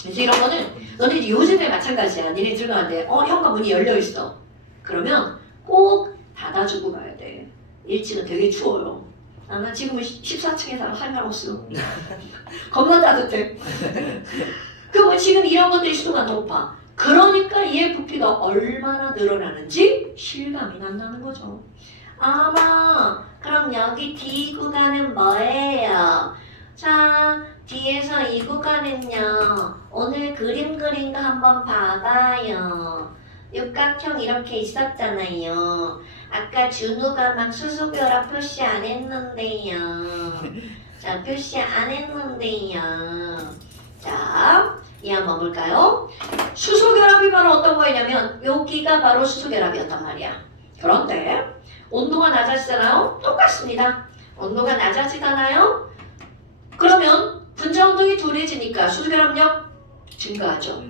그래서 이런 거는 너네 요즘에 마찬가지야. 니네 들어가는데 현관문이 열려 있어. 그러면 꼭 닫아주고 가야 돼. 1층은 되게 추워요. 나 지금은 14층에 살아 하이마우스. 겁나 따뜻해. 그러면 지금 이런 것들이 수도가 높아. 그러니까 얘 부피가 얼마나 늘어나는지 실감이 난다는 거죠. 아마 그럼 여기 D 구간은 뭐예요? 자, 뒤에서 이 구간은요. 오늘 그림 그린 거 한번 봐봐요. 육각형 이렇게 있었잖아요. 아까 준우가 막 수소결합 표시 안 했는데요. 자, 표시 안 했는데요. 자, 이 한번 볼까요? 수소결합이 바로 어떤 거였냐면 여기가 바로 수소결합이었단 말이야. 그런데 온도가 낮아지잖아요? 똑같습니다. 온도가 낮아지잖아요? 그러면 분자 운동이 둔해지니까 수소결합력 증가하죠.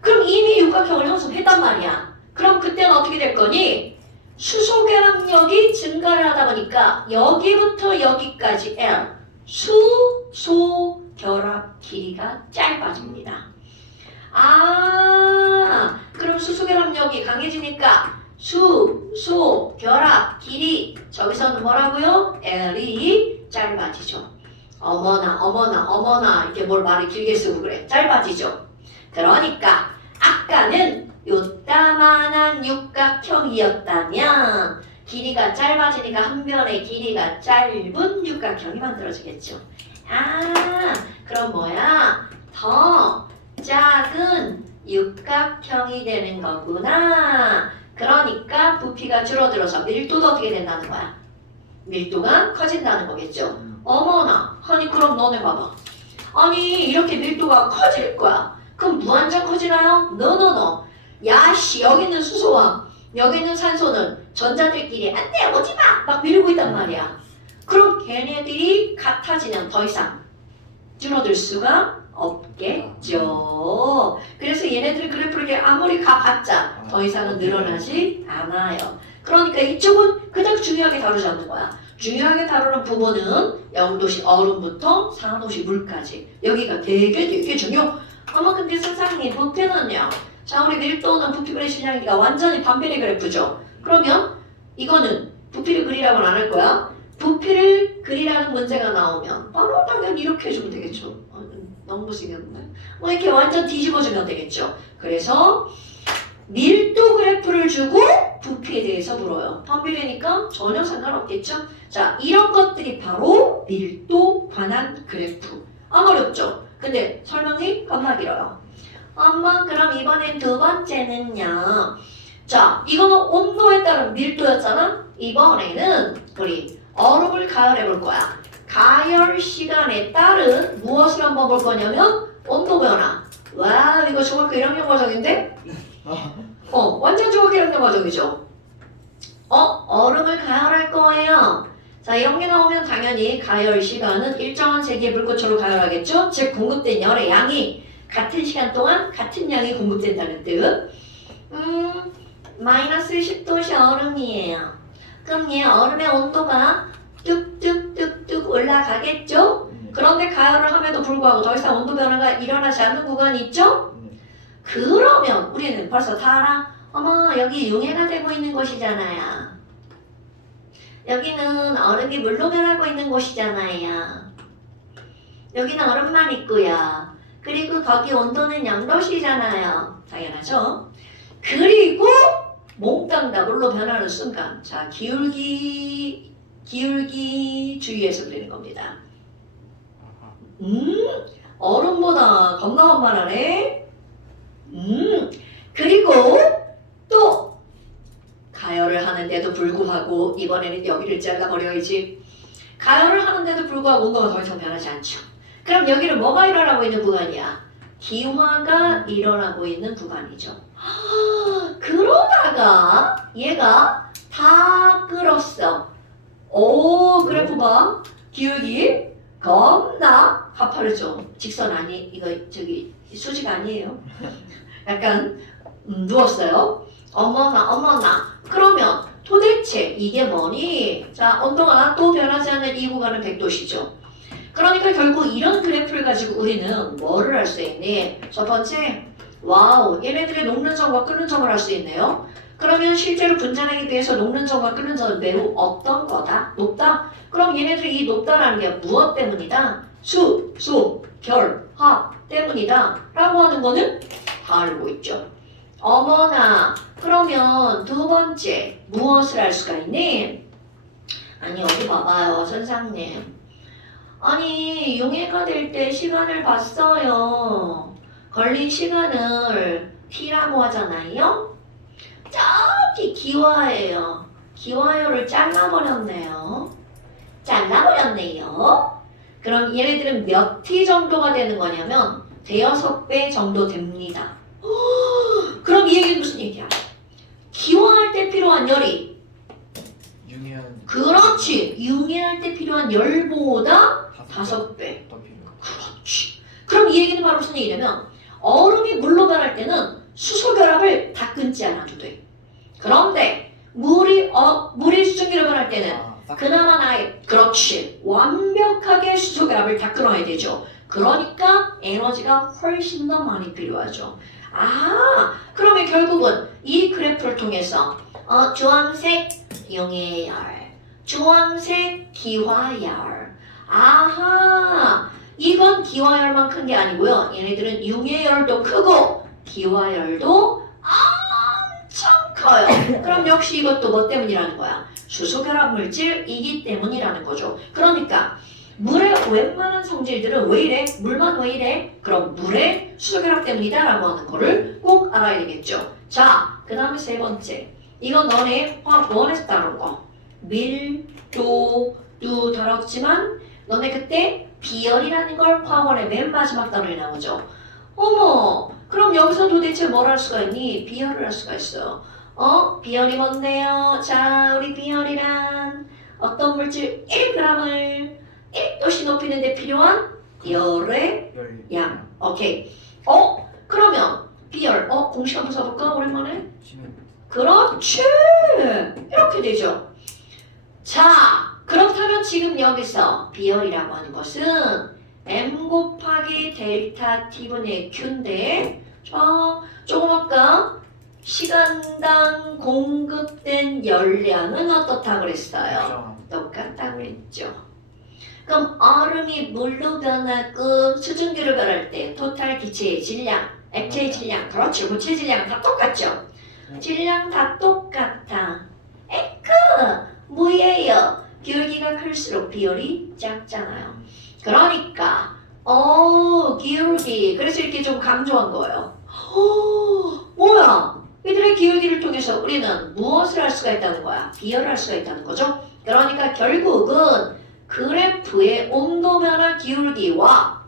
그럼 이미 육각형을 형성했단 말이야. 그럼 그때는 어떻게 될 거니? 수소결합력이 증가를 하다 보니까 여기부터 여기까지 L 수소결합 길이가 짧아집니다. 아, 그럼 수소결합력이 강해지니까 수소결합 길이 저기서는 뭐라고요? L이 짧아지죠. 어머나 이렇게 뭘 말을 길게 쓰고 그래. 짧아지죠. 그러니까 아까는 요따만한 육각형이었다면 길이가 짧아지니까 한 변의 길이가 짧은 육각형이 만들어지겠죠. 아, 그럼 뭐야? 더 작은 육각형이 되는 거구나. 그러니까 부피가 줄어들어서 밀도도 어떻게 된다는 거야? 밀도가 커진다는 거겠죠. 어머나, 아니 그럼 너네 봐봐. 아니 이렇게 밀도가 커질 거야. 그럼 무한정 커지나요? 노노노. 야씨 여기 있는 수소와 여기 있는 산소는 전자들끼리 안돼 오지마 막 밀고 있단 말이야. 그럼 걔네들이 같아지면 더 이상 줄어들 수가 없겠죠. 그래서 얘네들 그래프를 이렇게 아무리 가봤자 더 이상은 늘어나지 않아요. 그러니까 이쪽은 그닥 중요하게 다루지 않는 거야. 중요하게 다루는 부분은 0도씨 얼음부터 4도씨 물까지. 여기가 되게 중요. 어머 근데 선생님 부피는요? 자 우리 밀도는 부피 그래 실량이가 완전히 반비례 그래프죠. 그러면 이거는 부피를 그리라고는 안 할 거야. 부피를 그리라는 문제가 나오면 바로 당연히 이렇게 해주면 되겠죠. 너무 못생겼네. 뭐 이렇게 완전 뒤집어주면 되겠죠. 그래서 밀도 그래프를 주고 부피에 대해서 물어요. 반비례니까 전혀 상관없겠죠. 자, 이런 것들이 바로 밀도 관한 그래프. 안 어렵죠? 근데 설명이 겁나 길어요. 엄마 그럼 이번엔 두 번째는요. 자, 이거는 온도에 따른 밀도였잖아. 이번에는 우리 얼음을 가열해 볼 거야. 가열 시간에 따른 무엇을 한번 볼 거냐면 온도 변화. 와 이거 중학교 1학년 과정인데? 완전 중학교 1학년 과정이죠. 얼음을 가열할 거예요. 자 이런 게 나오면 당연히 가열 시간은 일정한 세기의 물고초로 가열하겠죠. 즉 공급된 열의 양이 같은 시간 동안 같은 양이 공급된다는 뜻. 마이너스 10도씨 얼음이에요. 그럼 얘 얼음의 온도가 뚝뚝뚝뚝 올라가겠죠? 그런데 가열을 함에도 불구하고 더 이상 온도 변화가 일어나지 않는 구간이 있죠? 그러면 우리는 벌써 다 알아. 어머 여기 용해가 되고 있는 곳이잖아요. 여기는 얼음이 물로 변하고 있는 곳이잖아요. 여기는 얼음만 있고요. 그리고 거기 온도는 0도씨잖아요. 당연하죠? 그리고 몽땅 다 물로 변하는 순간 자 기울기 주위에서 그리는 겁니다. 얼음보다 겁나 원만하네. 그리고 또 가열을 하는데도 불구하고 이번에는 여기를 잘라버려야지. 가열을 하는데도 불구하고 온도가 더 이상 변하지 않죠. 그럼 여기는 뭐가 일어나고 있는 구간이야? 기화가 일어나고 있는 구간이죠. 그러다가 얘가 다 끌었어. 오, 그래프 봐. 기울기 겁나 가파르죠. 직선 아니, 이거 저기 수직 아니에요. 약간 누웠어요. 어머나. 그러면 도대체 이게 뭐니? 자, 온도가 또 변하지 않는 이 구간은 100도시죠. 그러니까 결국 이런 그래프를 가지고 우리는 뭐를 할 수 있니? 첫 번째, 와우, 얘네들의 녹는 점과 끓는 점을 할 수 있네요. 그러면 실제로 분자량에 비해서 녹는 점과 끓는 점은 매우 어떤 거다? 높다? 그럼 얘네들이 이 높다라는 게 무엇 때문이다? 수, 결, 합 때문이다 라고 하는 거는 다 알고 있죠. 어머나, 그러면 두 번째 무엇을 할 수가 있니? 아니 어디 봐봐요 선생님. 아니 용해가 될 때 시간을 봤어요. 걸린 시간을 t라고 하잖아요. 저기 기화예요. 기화요를 잘라버렸네요. 그럼 얘네들은 몇 t 정도가 되는 거냐면 대여섯 배 정도 됩니다. 그럼 이 얘기는 무슨 얘기야? 기화할 때 필요한 열이 융해한 그렇지. 융해할 때 필요한 열보다 5배. 더 필요. 그렇지. 그럼 이 얘기는 바로 무슨 얘기냐면 얼음이 물로 변할 때는 수소 결합을 다 끊지 않아도 돼. 그런데 물이 수증기로 변할 때는 그나마 나의 그렇지. 완벽하게 수소 결합을 다 끊어야 되죠. 그러니까 에너지가 훨씬 더 많이 필요하죠. 그러면 결국은 이 그래프를 통해서 주황색 용해열, 주황색 기화열. 이건 기화열만 큰 게 아니고요. 얘네들은 융해열도 크고 기화열도 엄청 커요. 그럼 역시 이것도 뭐 때문이라는 거야? 수소결합 물질이기 때문이라는 거죠. 그러니까 물의 웬만한 성질들은 왜 이래? 물만 왜 이래? 그럼 물의 수소결합 때문이다 라고 하는 거를 꼭 알아야 되겠죠. 자, 그 다음에 세 번째. 이건 너네 화학원에서 다룬 거. 밀도도 다뤘지만 너네 그때 비열이라는 걸 화학원의 맨 마지막 단원에 나오죠. 어머, 그럼 여기서 도대체 뭘 할 수가 있니? 비열을 할 수가 있어요. 비열이 뭔데요? 자, 우리 비열이란 어떤 물질 1g을 1도씩 높이는 데 필요한 열의 양. 오케이. 그러면 비열. 공식 한번 써볼까? 오랜만에. 그렇지. 이렇게 되죠. 자, 그렇다면 지금 여기서 비열이라고 하는 것은 m 곱하기 델타 t분의 q인데 조금 아까 시간당 공급된 열량은 어떻다고 그랬어요? 똑같다고 그랬죠. 그럼 얼음이 물로 변하고 수증기로 변할 때 토탈 기체의 질량, 액체의 질량, 그렇죠. 고체 질량 다 똑같죠. 질량 다 똑같아. 뭐예요? 기울기가 클수록 비열이 작잖아요. 그러니까 기울기 그래서 이렇게 좀 강조한 거예요. 뭐야? 이들의 기울기를 통해서 우리는 무엇을 할 수가 있다는 거야? 비열을 할 수가 있다는 거죠. 그러니까 결국은 그래프의 온도 변화 기울기와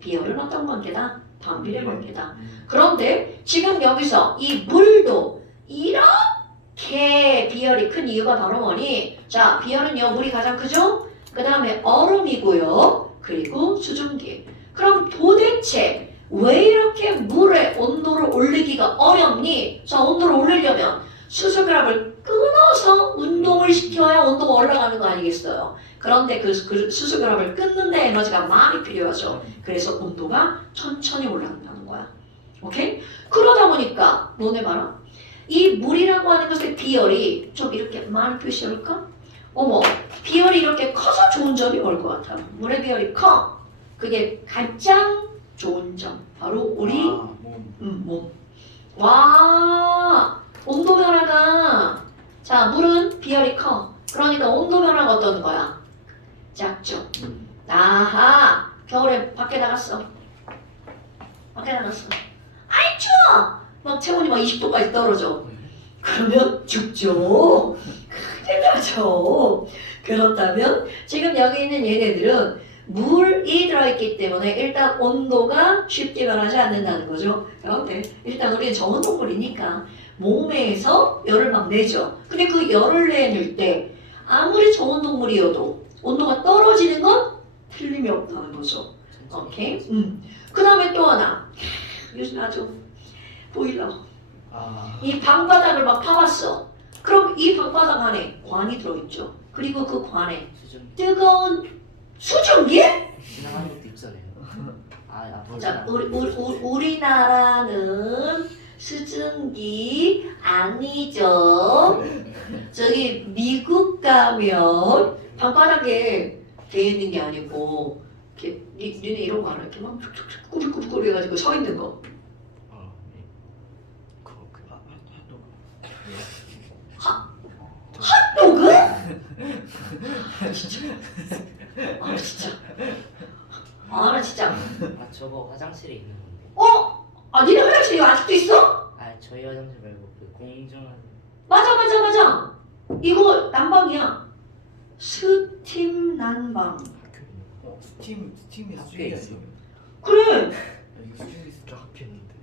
비열은 어떤 관계다? 반비례 관계다. 그런데 지금 여기서 이 물도 이렇게 비열이 큰 이유가 바로 뭐니? 자, 비열은요, 물이 가장 크죠? 그 다음에 얼음이고요. 그리고 수증기. 그럼 도대체 왜 이렇게 물의 온도를 올리기가 어렵니? 자, 온도를 올리려면 수소결합을 끊어서 운동을 시켜야 온도가 올라가는 거 아니겠어요? 그런데 그 수소결합을 끊는 데 에너지가 많이 필요하죠. 그래서 온도가 천천히 올라간다는 거야. 오케이? 그러다 보니까 너네 봐라. 이 물이라고 하는 것의 비열이 좀 이렇게 많이 표시해볼까? 비열이 이렇게 커서 좋은 점이 뭘 것 같아? 물의 비열이 커. 그게 가장 좋은 점. 바로 우리 몸. 와, 온도 변화가 자, 물은 비열이 커. 그러니까 온도 변화가 어떤 거야? 작죠. 겨울에 밖에 나갔어. 아이 추워. 막 체온이 막 20도까지 떨어져. 그러면 죽죠. 큰일 나죠. 그렇다면 지금 여기 있는 얘네들은 물이 들어있기 때문에 일단 온도가 쉽게 변하지 않는다는 거죠. 그런데 일단 우리는 저온동물이니까 몸에서 열을 막 내죠. 근데 그 열을 내낼 때 아무리 저온동물이어도 온도가 떨어지는 건 틀림이 없다는 거죠. 오케이? 그 다음에 또 하나. 요즘 아주 보일러. 아. 이 방바닥을 막 파봤어. 그럼 이 방바닥 안에 관이 들어있죠. 그리고 그 관에 수정 뜨거운 수증기? 지나가는 것도 있잖아요. 자, 우리나라는 수증기 아니죠. 저기 미국 가면 방바닥에 돼 있는 게 아니고 이렇게 니네 이런 거 알아? 이렇게 막 꾸리꾸리 해가지고 서 있는 거. 네. 핫도그? 아 진짜. 아 나 진짜. 저거 화장실에 있는 건데. 어? 아 니네 화장실 이거 아직도 있어? 저희 화장실 말고 그 공중한. 맞아. 이거 난방이야. 스팀 난방. 스팀이 학교에 있어. 그래. 이거 수준이 진짜 학교 있는데.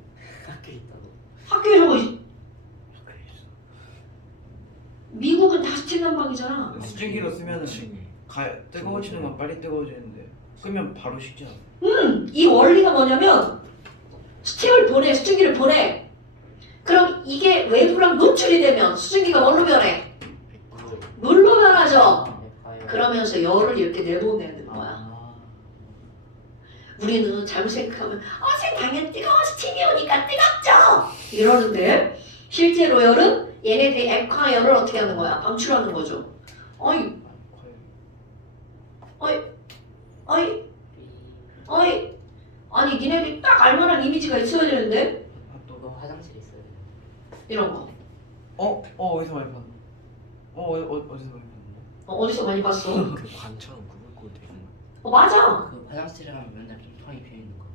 학교 있다고. 학교에서 뭐 학교에 있어. 미국은 다 스팀 난방이잖아. 수증기로 쓰면은 뜨거워지는 건 빨리 뜨거워지는데 끄면 바로 식지 않아? 이 원리가 뭐냐면 스팀을 보내, 수증기를 보내. 그럼 이게 외부랑 노출이 되면 수증기가 뭘로 변해? 물로 변하죠. 그러면서 열을 이렇게 내보내는 거야. 우리는 잘못 생각하면 쌤 당연히 뜨거운 스팀이 오니까 뜨겁죠 이러는데 실제로 열은 얘네들이 액화열을 어떻게 하는 거야? 방출하는 거죠. 어이 아니 니네들이 딱 알만한 이미지가 있어야 되는데 너 화장실에 있어야 돼. 이런 거 어디서 많이 봤는데? 어디서 많이 봤는데? 어디서 많이 봤어? 그 관처럼 구불구불 되는 거. 맞아. 그 화장실에 가면 맨날 좀 텅이 비어 있는 거.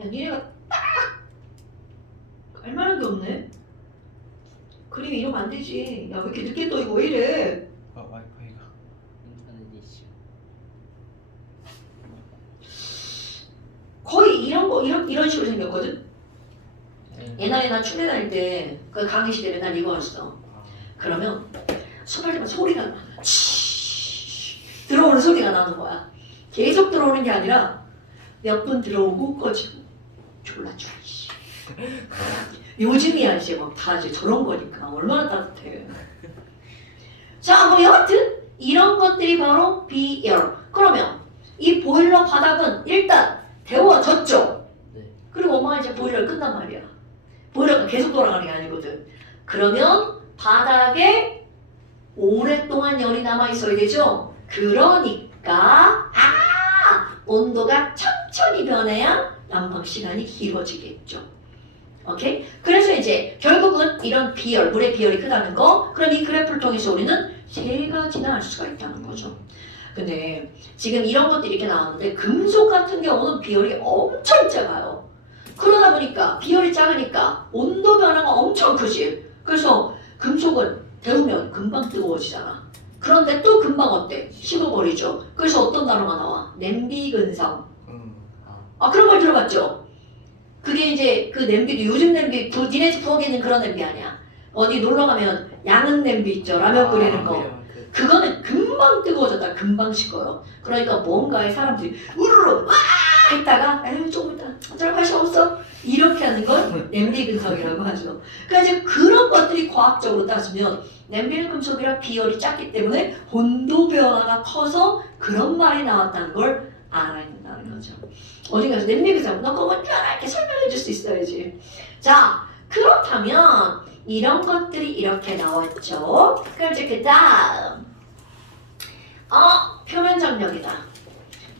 야 니네가 딱 알만한 게 없네. 그림이 이러면 안 되지. 야 왜 이렇게 늦게 떠 이거 왜 이래? 와이파이가. 인터넷 이슈. 거의 이런 식으로 생겼거든. 옛날에 난 춤에 다닐 때 그 강의실에 맨날 이거 했어. 그러면 손할 때만 소리가 나. 들어오는 소리가 나는 거야. 계속 들어오는 게 아니라 몇 분 들어오고 꺼지고 졸라 추워. 요즘이야 이제 막 다 이제 저런 거니까 얼마나 따뜻해. 자 그럼 여하튼 이런 것들이 바로 비열. 그러면 이 보일러 바닥은 일단 데워졌죠. 네. 그리고 엄마가 이제 보일러를 끈단 말이야. 보일러가 계속 돌아가는 게 아니거든. 그러면 바닥에 오랫동안 열이 남아 있어야 되죠. 그러니까 온도가 천천히 변해야 난방 시간이 길어지겠죠. 오케이? 그래서 이제 결국은 이런 비열, 물의 비열이 크다는 거. 그럼 이 그래프를 통해서 우리는 세 가지나 알 수가 있다는 거죠. 근데 지금 이런 것들이 이렇게 나왔는데 금속 같은 경우는 비열이 엄청 작아요. 그러다 보니까 비열이 작으니까 온도 변화가 엄청 크지. 그래서 금속은 데우면 금방 뜨거워지잖아. 그런데 또 금방 어때? 식어버리죠. 그래서 어떤 단어가 나와? 냄비근성. 그런 걸 들어봤죠? 그게 이제 그 냄비도 요즘 냄비, 니네 집 부엌에 있는 그런 냄비 아니야. 어디 놀러 가면 양은 냄비 있죠. 라면 끓이는 거. 그거는 금방 뜨거워졌다 금방 식어요. 그러니까 뭔가에 사람들이 우르르 와 했다가 에이 조금 있다 어쩔 맛이 없어 이렇게 하는 걸 냄비 근성이라고 하죠. 그러니까 이제 그런 것들이 과학적으로 따지면 냄비는 금속이라 비열이 작기 때문에 온도 변화가 커서 그런 말이 나왔다는 걸 알아야 된다는 거죠. 어딘가에서 냄비 근성 너 그거 뭔지 알아? 이렇게 설명해 줄 수 있어야지. 자 그렇다면 이런 것들이 이렇게 나왔죠. 그럼 이제 그 다음 표면 장력이다.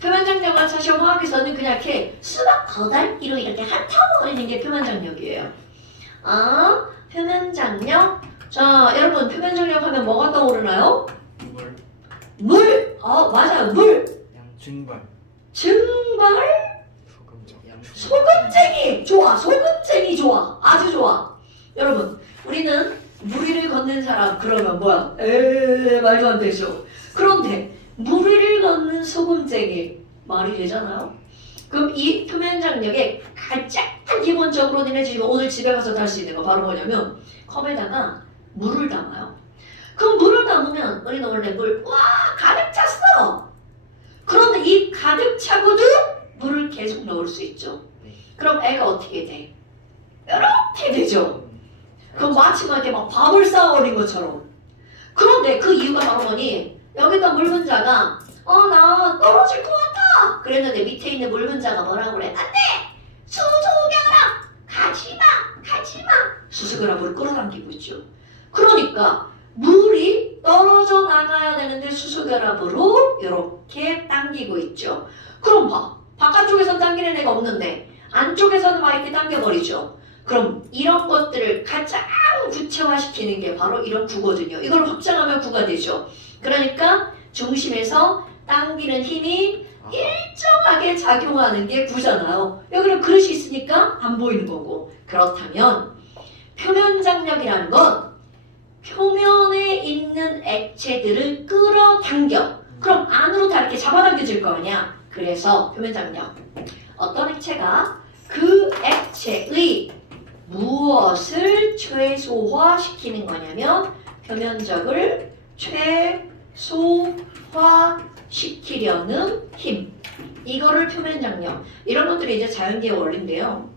표면 장력은 사실 화학에서는 그냥 이렇게 수박 거달기로 이렇게 핥아버리는 게 표면 장력이에요. 표면 장력. 자 여러분 표면 장력 하면 뭐가 떠오르나요? 물. 맞아요 물. 증발. 증발 소금장. 소금쟁이 좋아. 소금쟁이 좋아. 아주 좋아. 여러분 우리는 무리를 걷는 사람 그러면 뭐야? 말도 안 되죠. 그런데 무리를 걷는 소금쟁이 말이 되잖아요. 그럼 이 표면장력의 가장 기본적으로 니네 지금 오늘 집에 가서 달 수 있는 거 바로 뭐냐면 컵에다가 물을 담아요. 그럼 물을 담으면 우리는 원래 물 와 가득 찼어. 그런데 이 가득 차고도 물을 계속 넣을 수 있죠. 그럼 애가 어떻게 돼? 이렇게 되죠. 그럼 마치 막 이렇게 막 밥을 쌓아올린 것처럼. 그런데 그 이유가 바로 뭐니? 여기다 물 분자가 나 떨어질 것 같아. 그랬는데 밑에 있는 물 분자가 뭐라고 그래? 안 돼! 수소결합! 가지마! 가지마! 수소결합을 끌어당기고 있죠. 그러니까 물이 떨어져 나가야 되는데 수소결합으로 이렇게 당기고 있죠. 그럼 바깥쪽에서 당기는 애가 없는데 안쪽에서는 막 이렇게 당겨버리죠. 그럼 이런 것들을 가장 구체화시키는 게 바로 이런 구거든요. 이걸 확장하면 구가 되죠. 그러니까 중심에서 당기는 힘이 일정하게 작용하는 게 구잖아요. 여기는 그릇이 있으니까 안 보이는 거고. 그렇다면 표면장력이라는 건 표면에 있는 액체들을 끌어당겨. 그럼 안으로 다 이렇게 잡아당겨질 거 아니야. 그래서 표면장력. 어떤 액체가 그 액체의 무엇을 최소화시키는 거냐면 표면적을 최소화시키려는 힘. 이거를 표면장력. 이런 것들이 이제 자연계의 원리인데요.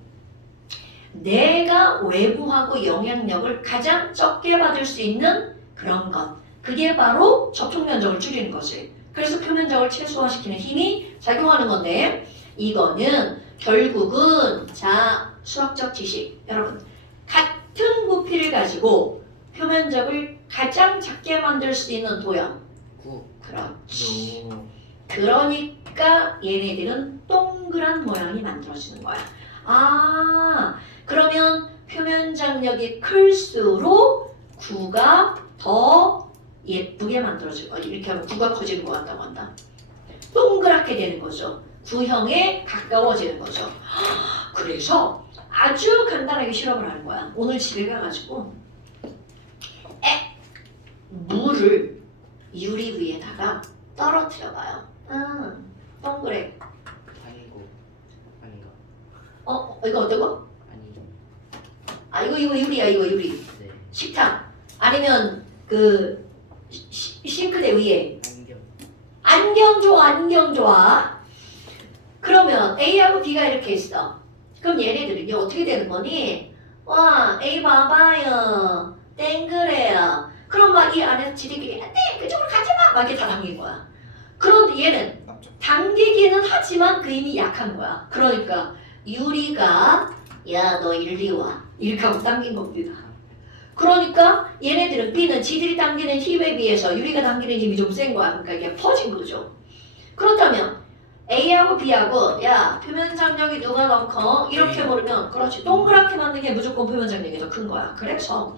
내가 외부하고 영향력을 가장 적게 받을 수 있는 그런 것. 그게 바로 접촉면적을 줄이는 거지. 그래서 표면적을 최소화시키는 힘이 작용하는 건데 이거는 결국은 자 수학적 지식 여러분 같은 부피를 가지고 표면적을 가장 작게 만들 수 있는 도형 그렇지. 그러니까 얘네들은 동그란 모양이 만들어지는 거야. 그러면 표면장력이 클수록 구가 더 예쁘게 만들어질 거야. 이렇게 하면 구가 커지는 것 같다고 한다. 동그랗게 되는 거죠. 구형에 가까워지는 거죠. 그래서 아주 간단하게 실험을 하는 거야. 오늘 집에 가가지고 물을 유리 위에다가 떨어뜨려 봐요. 동그래. 아니고 아닌가? 이거 어떤 거? 아니 이거 유리야. 이거 유리. 네 식탁 아니면 그 싱크대 위에 안경 좋아. 안경 좋아. 그러면 A하고 B가 이렇게 있어. 그럼 얘네들은요 어떻게 되는 거니? 와 A 봐봐요. 땡그래요. 그럼 막 이 안에서 지들끼리 안돼 그쪽으로 가지마 막 이렇게 다 당긴 거야. 그런데 얘는 당기기는 하지만 그 힘이 약한 거야. 그러니까 유리가 야 너 이리 와 이렇게 하고 당긴 겁니다. 그러니까 얘네들은 B는 지들이 당기는 힘에 비해서 유리가 당기는 힘이 좀 센 거야. 그러니까 이게 퍼진 거죠. 그렇다면 A하고 B하고 야 표면장력이 누가 더 커? 이렇게 모르면 그렇지 동그랗게 만든 게 무조건 표면장력이 더 큰 거야. 그래서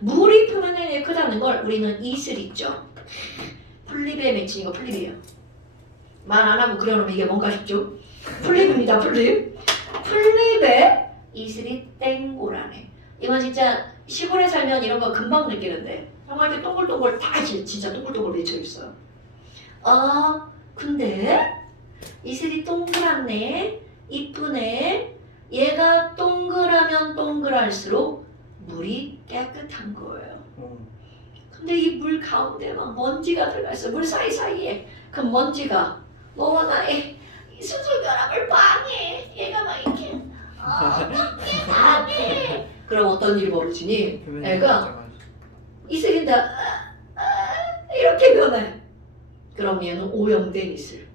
물이 표면장력이 크다는 걸 우리는 이슬 있죠. 플립에 맺힌 이거 플립이에요. 말 안 하고 그려놓으면 이게 뭔가 싶죠? 플립입니다. 플립. 플립에 이슬이 땡고라네. 이건 진짜 시골에 살면 이런 거 금방 느끼는데 정말 이렇게 동글동글 다 진짜 동글동글 맺혀 있어요. 근데 이슬이 동그랗네. 이쁘네. 얘가 동그라면 동그랄수록 물이 깨끗한 거예요. 근데 이 물 가운데 막 먼지가 들어가 있어. 물 사이사이에. 그럼 먼지가 너와 나의 수소결합을 방해. 얘가 막 이렇게 방해. 그럼 어떤 일이 벌어지니? 애가 이슬인데 이렇게 변해. 그럼 얘는 오염된 이슬.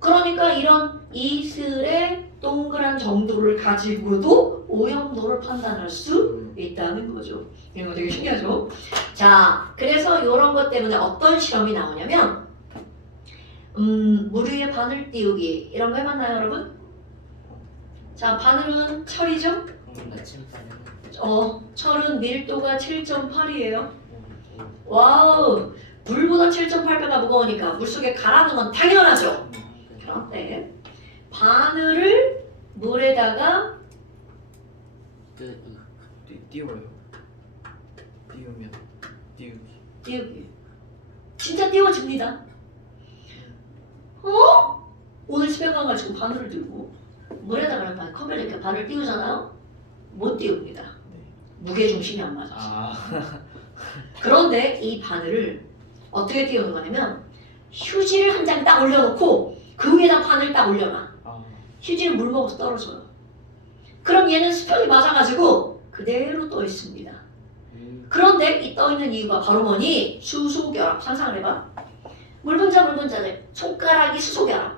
그러니까 이런 이슬의 동그란 정도를 가지고도 오염도를 판단할 수 있다는 거죠. 이런 거 되게 신기하죠? 자, 그래서 이런 것 때문에 어떤 실험이 나오냐면 물 위에 바늘 띄우기 이런 거 해봤나요, 여러분? 자, 바늘은 철이죠? 철은 밀도가 7.8이에요. 와우! 물보다 7.8배가 무거우니까 물속에 가라앉는 건 당연하죠. 그런데 바늘을 물에다가 띄워요. 띄우면 띄우기. 띄우기. 진짜 띄워집니다. 어? 오늘 집에 가가지고 바늘을 들고 물에다가 컵에 이렇게 바늘 띄우잖아요? 못 띄웁니다. 네. 무게중심이 안 맞아서. 아. 그런데 이 바늘을 어떻게 띄우는 거냐면 휴지를 한 장 딱 올려놓고 그 위에다 바늘 딱 올려놔. 아. 휴지를 물 먹어서 떨어져요. 그럼 얘는 수평이 맞아가지고 그대로 떠 있습니다. 그런데 이 떠 있는 이유가 바로 뭐니? 수소결합. 상상을 해봐. 물분자들 손가락이 수소결합.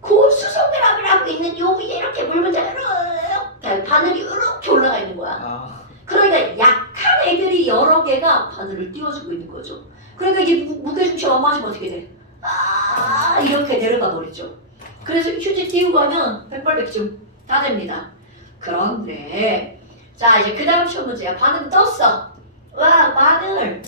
그 수소결합을 하고 있는 요 위에 이렇게 물분자가 이렇게 바늘이 이렇게 올라가 있는 거야. 아. 그러니까 약한 애들이 여러 개가 바늘을 띄워주고 있는 거죠. 그러니까 이게 무게중심 안 맞으면 어떻게 돼? 아 이렇게 내려가 버리죠. 그래서 휴지 띄우고 하면 백발백중 다 됩니다. 그런데 자 이제 그 다음 시험 문제야. 바늘 떴어. 와 바늘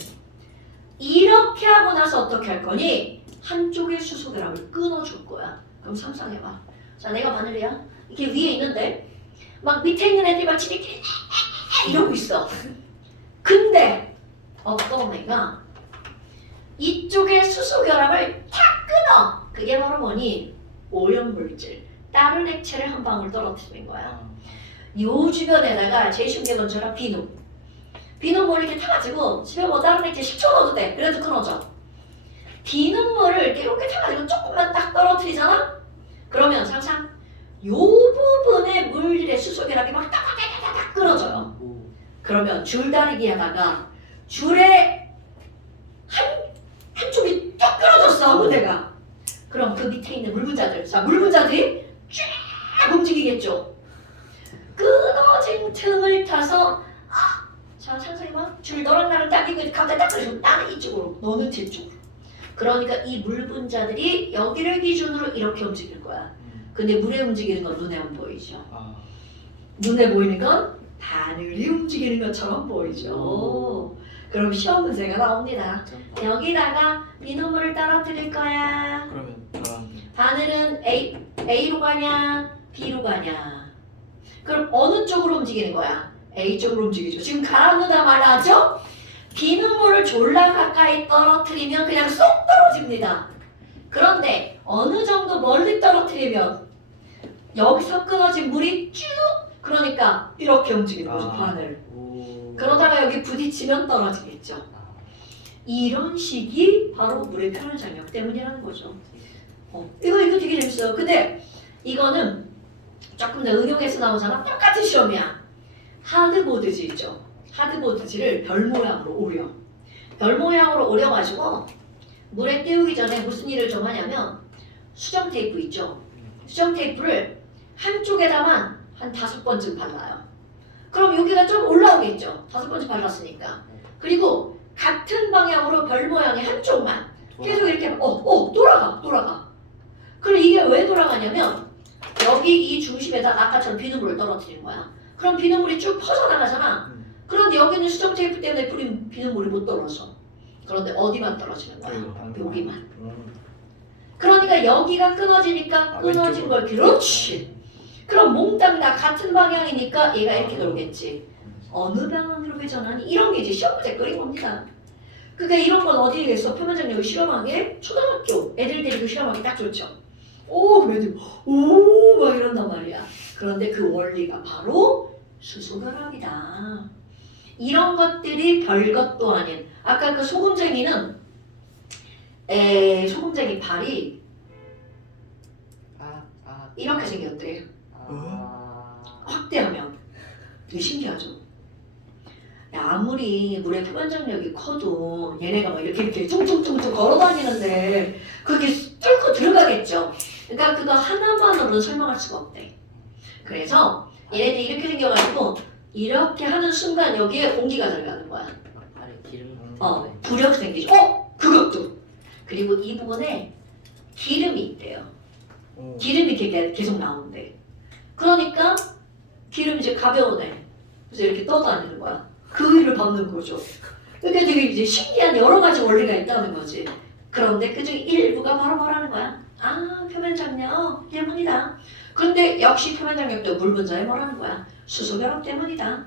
이렇게 하고 나서 어떻게 할 거니? 한쪽의 수소결합을 끊어줄 거야. 그럼 상상해봐. 자 내가 바늘이야. 이게 위에 있는데 막 밑에 있는 애들이 막 지들끼리 이러고 있어. 근데 어떤 애가 이쪽에 수소결합을 탁 끊어. 그게 바로 뭐니? 오염물질. 다른 액체를 한 방울 떨어뜨리는 거야. 요 주변에다가 제일 쉬운 게 뭔지라 비누. 비누물 이렇게 타가지고 집에 뭐 다른 액체 10초 넣어도 돼. 그래도 끊어져. 비누물을 이렇게 타가지고 조금만 딱 떨어뜨리잖아? 그러면 상상 요 부분에 물질의 수소결합이 막 딱딱딱딱 끊어져요. 그러면 줄다리기 하다가 줄에 한쪽이 쫙 끊어졌어 아무데가. 그럼 그 밑에 있는 물분자들, 자 물분자들이 쫙 움직이겠죠. 끊어진 틈을 타서 자 상상해봐. 줄 너랑 나랑 딱 이거 갑자기 딱 끊어져. 나는 이쪽으로, 너는 저쪽으로. 그러니까 이 물분자들이 여기를 기준으로 이렇게 움직일 거야. 근데 물에 움직이는 건 눈에 안 보이죠. 아. 눈에 보이는 건 바늘이 움직이는 것처럼 보이죠. 그럼 시험 문제가 나옵니다. 여기다가 비누물을 떨어뜨릴 거야. 그러면 저랑 바늘은 A로 가냐 B로 가냐. 그럼 어느 쪽으로 움직이는 거야? A 쪽으로 움직이죠. 지금 가라앉는다 말하죠? 비누물을 졸라 가까이 떨어뜨리면 그냥 쏙 떨어집니다. 그런데 어느 정도 멀리 떨어뜨리면 여기서 끊어진 물이 쭉 그러니까 이렇게 움직이는 거죠. 바늘. 그러다가 여기 부딪히면 떨어지겠죠. 이런 식이 바로 물의 표현 장력 때문이라는 거죠. 이거 되게 재밌어요. 근데 이거는 조금 더 응용해서 나오잖아. 똑같은 시험이야. 하드보드지 있죠. 하드보드지를 별 모양으로 오려. 별 모양으로 오려가지고 물에 띄우기 전에 무슨 일을 좀 하냐면 수정 테이프 있죠. 수정 테이프를 한쪽에다만 한 5번쯤 발라요. 그럼 여기가 좀 올라오겠죠. 5번쯤 발랐으니까. 그리고 같은 방향으로 별 모양의 한쪽만 계속 이렇게 돌아가. 그럼 이게 왜 돌아가냐면 여기 이 중심에다 아까처럼 비누물을 떨어뜨리는 거야. 그럼 비누물이 쭉 퍼져나가잖아. 그런데 여기는 수정 테이프 때문에 비누물이 못 떨어져. 그런데 어디만 떨어지는 거야? 여기만. 그러니까 여기가 끊어지니까 끊어진 걸 그렇지. 그럼 몽땅 다 같은 방향이니까 얘가 이렇게 돌겠지. 어느 방향으로 회전하니? 이런 게 이제 시험 문제 끓인 겁니다. 그러니까 이런 건 어디에 있어? 표면장력을 실험하기에 초등학교 애들 데리고 실험하기 딱 좋죠. 그럼 애들 막 이런단 말이야. 그런데 그 원리가 바로 수소결합이다. 이런 것들이 별것도 아닌 아까 그 소금쟁이는 소금쟁이 발이 이렇게 생겼대. 확대하면 되게 신기하죠. 야, 아무리 물의 표면장력이 커도 얘네가 막 이렇게 퉁퉁퉁퉁 걸어다니는데 그게 뚫고 들어가겠죠. 그러니까 그거 하나만으로는 설명할 수가 없대. 그래서 얘네들이 이렇게 생겨가지고 이렇게 하는 순간 여기에 공기가 들어가는 거야. 발에 기름 부력 생기죠. 그것도. 그리고 이 부분에 기름이 있대요. 기름이 계속 나오는데. 그러니까 기름이 이제 가벼우네. 그래서 이렇게 떠다니는 거야. 그 위를 밟는 거죠. 그러니까 되게 이제 신기한 여러 가지 원리가 있다는 거지. 그런데 그중에 일부가 바로 뭐라는 거야? 아, 표면 장력 때문이다. 근데 역시 표면 장력도 물 분자에 뭐라는 거야? 수소 결합 때문이다.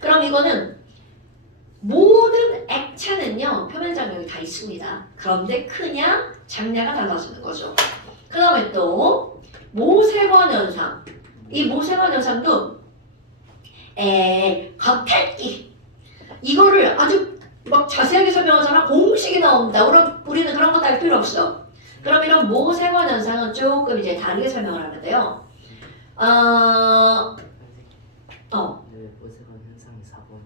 그럼 이거는 모든 액체는요 표면 장력이 다 있습니다. 그런데 크냐 작냐가 달라지는 거죠. 그 다음에 또 모세관 현상. 이 모세관 현상도 겉핥기 이거를 아주 막 자세하게 설명하잖아. 공식이 나온다. 그럼 우리는 그런 거 할 필요 없어. 그럼 이런 모세관 현상은 조금 이제 다르게 설명을 하는데요. 왜 모세관 현상이 4번?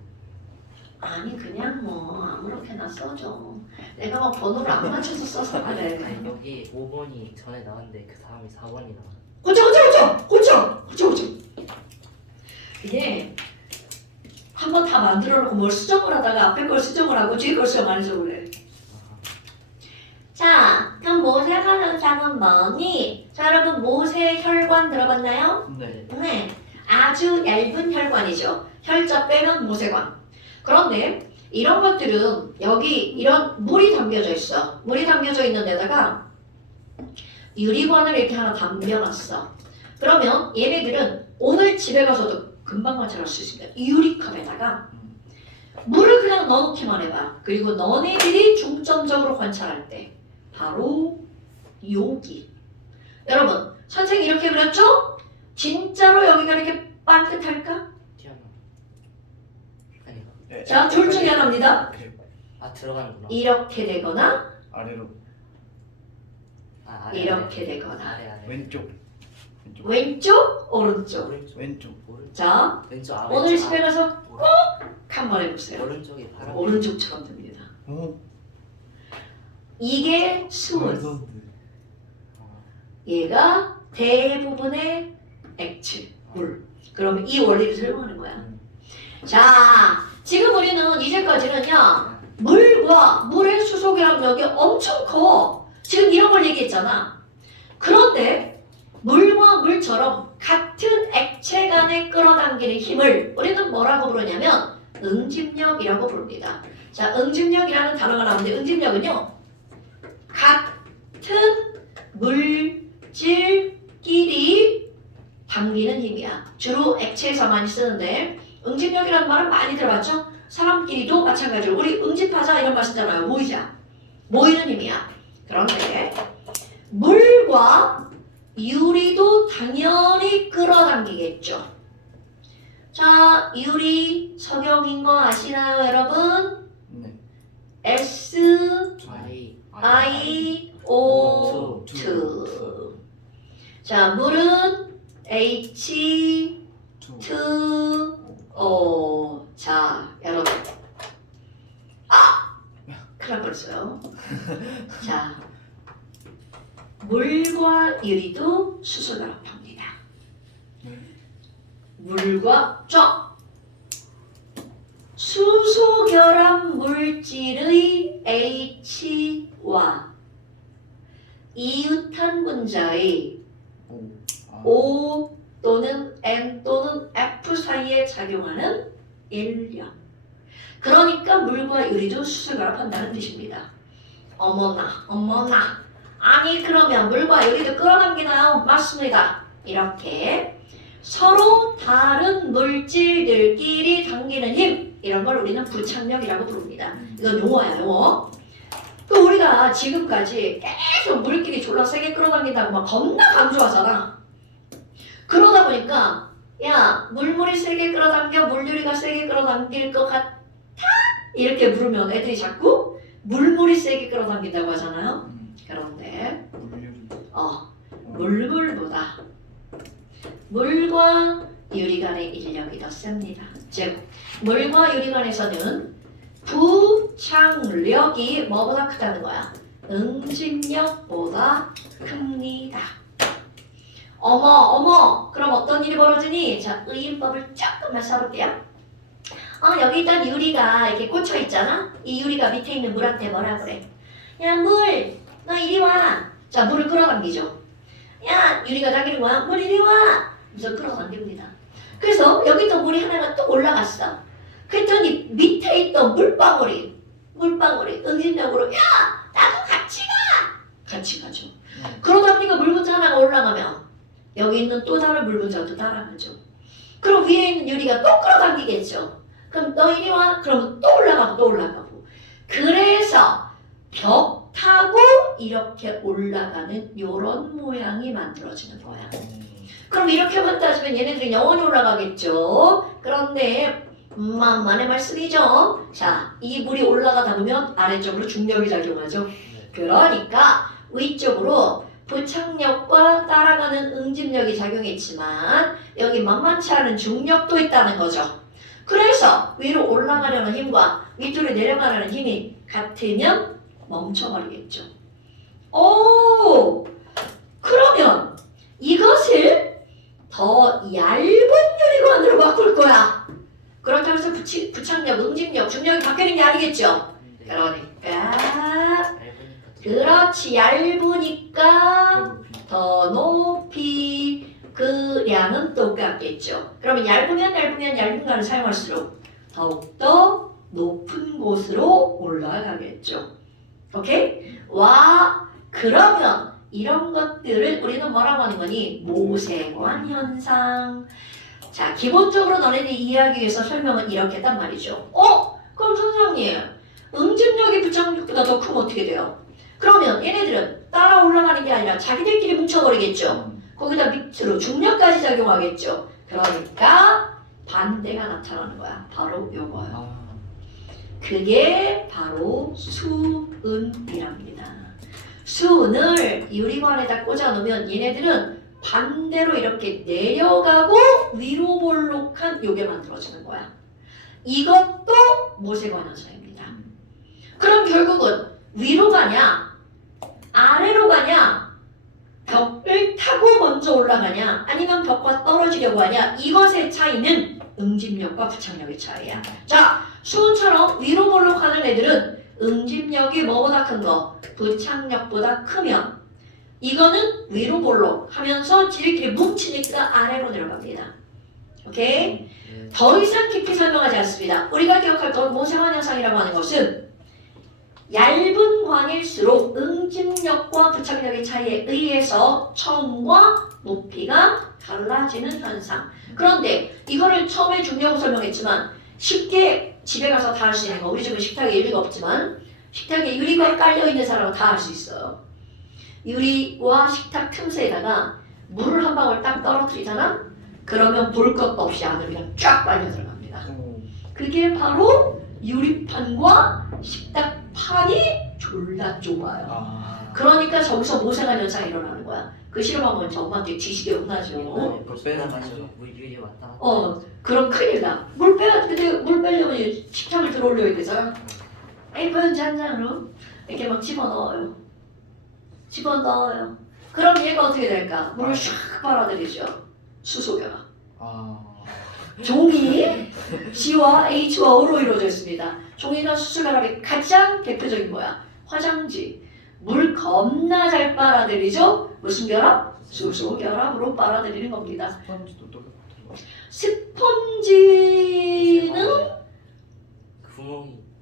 아니 그냥 뭐 아무렇게나 써줘. 내가 막 번호를 안 맞춰서 써서 그래. 아니 여기 5번이 전에 나왔는데 그 다음이 4번이 나와. 고쳐. 이게 한번 다 만들어 놓고 뭘 수정을 하다가 앞에 걸 수정을 하고 뒤에 걸 수정 안 해서 그래. 자, 그럼 모세관 현상은 뭐니? 자, 여러분 모세혈관 들어봤나요? 네. 네. 아주 얇은 혈관이죠. 혈자 빼면 모세관. 그런데 이런 것들은 여기 이런 물이 담겨져 있어. 물이 담겨져 있는 데다가 유리관을 이렇게 하나 담겨놨어. 그러면 얘네들은 오늘 집에 가서도 금방 관찰할 수 있습니다. 유리컵에다가 물을 그냥 넣어놓기만 해봐. 그리고 너네들이 중점적으로 관찰할 때 바로 여기. 여러분 선생님 이렇게 그렸죠? 진짜로 여기가 이렇게 반듯할까? 튀어나. 아니. 네. 자, 둘 중에 하나입니다. 이렇게 아 들어가는구나. 이렇게 되거나 아래로 아 아래. 이렇게 되거나 아래. 왼쪽 왼쪽, 오른쪽. 오른쪽. 왼쪽. 오른쪽. 자, 왼쪽 아래. 오늘 집에 가서 꼭 한번 해보세요. 오른쪽이 파란. 오른쪽처럼 됩니다. 오. 이게 수은. 말도 안 돼. 얘가 대부분의 액체, 물. 그러면 이 원리를 설명하는 거야. 자, 지금 우리는 이제까지는요, 물과 물의 수소 결합력이 엄청 커. 지금 이런 걸 얘기했잖아. 그런데 물과 물처럼 같은 액체 간에 끌어당기는 힘을 우리는 뭐라고 부르냐면 응집력이라고 부릅니다. 자, 응집력이라는 단어가 나오는데 응집력은요, 같은 물질끼리 당기는 힘이야. 주로 액체에서 많이 쓰는데 응집력이라는 말은 많이 들어봤죠? 사람끼리도 마찬가지로 우리 응집하자 이런 말 쓰잖아요. 모이자. 모이는 힘이야. 그런데 물과 유리도 당연히 끌어당기겠죠. 자, 유리 석영인 거 아시나요, 여러분? 네. SiO2. 자, 물은 H2O. 자, 여러분. 큰일 날 뻔했어요. 자, 물과 유리도 수소 결합합니다. 물과 수소 결합 물질의 H와 이유탄 분자의 오. 아. O 또는 N 또는 F 사이에 작용하는 인력. 그러니까 물과 유리도 수소 결합한다는 뜻입니다. 어머나. 아니 그러면 물과 유리도 끌어당기나요? 맞습니다. 이렇게 서로 다른 물질들끼리 당기는 힘, 이런 걸 우리는 부착력이라고 부릅니다. 이건 용어야, 용어. 그 우리가 지금까지 계속 물끼리 졸라 세게 끌어당긴다고 막 겁나 강조하잖아. 그러다 보니까 야, 물물이 세게 끌어당겨, 물유리가 세게 끌어당길 것 같아? 이렇게 물으면 애들이 자꾸 물물이 세게 끌어당긴다고 하잖아요. 그런데 물물보다 물과 유리 간의 인력이 더 셉니다. 즉, 물과 유리 간에서는 부착력이 뭐보다 크다는 거야? 응집력보다 큽니다. 어머, 그럼 어떤 일이 벌어지니? 자, 의인법을 조금만 써볼게요. 여기 일단 유리가 이렇게 꽂혀 있잖아? 이 유리가 밑에 있는 물한테 뭐라 그래? 야, 물! 너 이리 와! 자, 물을 끌어당기죠. 야, 유리가 당기는 거야. 물 이리 와! 그래서 끌어당깁니다. 그래서 여기 또 물이 하나가 또 올라갔어. 그랬더니 밑에 있던 물방울이 응집력으로 야! 나도 같이 가죠. 그러다 보니까 물 분자 하나가 올라가면 여기 있는 또 다른 물 분자도 따라가죠. 그럼 위에 있는 유리가 또 끌어당기겠죠. 그럼 너 이리 와. 그러면 또 올라가고 또 올라가고. 그래서 벽 타고 이렇게 올라가는 요런 모양이 만들어지는 거야. 그럼 이렇게만 따지면 얘네들이 영원히 올라가겠죠. 그런데 만만의 말씀이죠. 자, 이 물이 올라가다 보면 아래쪽으로 중력이 작용하죠. 그러니까 위쪽으로 부착력과 따라가는 응집력이 작용했지만 여기 만만치 않은 중력도 있다는 거죠. 그래서 위로 올라가려는 힘과 위쪽으로 내려가려는 힘이 같으면 멈춰버리겠죠. 오! 그러면 이것을 더 얇은 유리관으로 바꿀 거야. 그렇다고 해서 부착력, 응집력, 중력이 바뀌는 게 아니겠죠. 그러니까 그렇지, 얇으니까 더 높이 그 량은 똑같겠죠. 그러면 얇으면 얇은 거를 사용할수록 더욱더 높은 곳으로 올라가겠죠. 오케이? 와, 그러면 이런 것들을 우리는 뭐라고 하는 거니? 모세관 현상. 자, 기본적으로 너네들이 이해하기 위해서 설명은 이렇게 했단 말이죠. 그럼 선생님, 응집력이 부착력보다 더 크면 어떻게 돼요? 그러면 얘네들은 따라 올라가는 게 아니라 자기들끼리 뭉쳐버리겠죠. 거기다 밑으로 중력까지 작용하겠죠. 그러니까 반대가 나타나는 거야. 바로 요거예요. 그게 바로 수은이랍니다. 수은을 유리관에다 꽂아놓으면 얘네들은 반대로 이렇게 내려가고 위로 볼록한 요게 만들어지는 거야. 이것도 모세관 현상입니다. 그럼 결국은 위로 가냐 아래로 가냐 벽을 타고 먼저 올라가냐 아니면 벽과 떨어지려고 하냐 이것의 차이는 응집력과 부착력의 차이야. 자, 수은처럼 위로 볼록하는 애들은 응집력이 뭐보다 큰 거? 부착력보다 크면 이거는 위로 볼록 하면서 지들끼리 뭉치니까 아래로 내려갑니다. 오케이? 더 이상 깊이 설명하지 않습니다. 우리가 기억할 것 모세관 현상이라고 하는 것은 얇은 관일수록 응집력과 부착력의 차이에 의해서 처음과 높이가 달라지는 현상. 그런데 이거를 처음에 중요하고 설명했지만 쉽게 집에 가서 다 할 수 있는 거. 우리 집은 식탁에 유리가 없지만 식탁에 유리가 깔려있는 사람은 다 할 수 있어요. 유리와 식탁 틈새에다가 물을 한 방울 딱 떨어뜨리잖아? 그러면 볼 것도 없이 안으로 그냥 쫙 빨려 들어갑니다. 그게 바로 유리판과 식탁판이 졸라 좁아요. 그러니까 저기서 모세관 현상이 일어나는 거야. 그 실험하면 이제 엄마한테 지식에 혼나죠. 그거 빼가지고 물 위에 왔다 갔다 그럼 큰일 나. 물 빼야, 근데 물 빼려면 식탁을 들어 올려야 되잖아. 에이펀지 한 장으로 이렇게 막 집어넣어요. 집어넣어요. 그럼 얘가 어떻게 될까? 물을 샥 빨아들이죠. 수소겨라. 종이 G와 H와 O로 이루어져 있습니다. 종이나 수소결합의 가장 대표적인 거야. 화장지. 물 겁나 잘 빨아들이죠? 무슨 결합? 수소결합으로 빨아들이는 겁니다. 스펀지도 똑같은 거. 스펀지는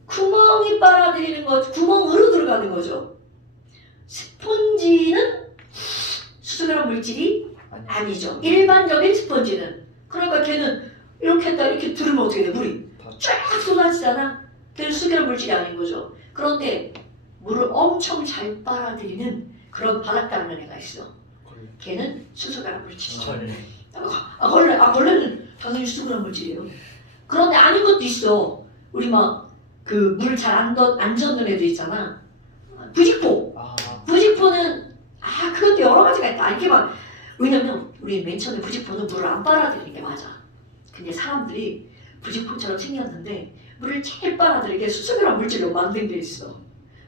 구멍이 빨아들이는 거죠. 구멍으로 들어가는 거죠. 스펀지는 수소결합 물질이 아니죠. 일반적인 스펀지는. 그러니까 걔는 이렇게 했다 이렇게 들으면 어떻게 돼? 물이 쫙 쏟아지잖아. 걔는 수소결합 물질이 아닌 거죠. 그런데 물을 엄청 잘 빨아들이는 그런 바닥닦는 애가 있어. 걔는 수소결합 물질이죠. 걸레는 당연히 수소결합 물질이에요. 그런데 아닌 것도 있어. 우리 막 그 물 잘 안 젓는 애들 있잖아. 부직포. 부직포는 그것도 여러 가지가 있다. 이렇게 막 왜냐면 우리 맨 처음에 부직포는 물을 안 빨아들이는 게 맞아. 근데 사람들이 부직포처럼 생겼는데 물을 잘 빨아들이게 수소결합 물질로 만든 게 있어.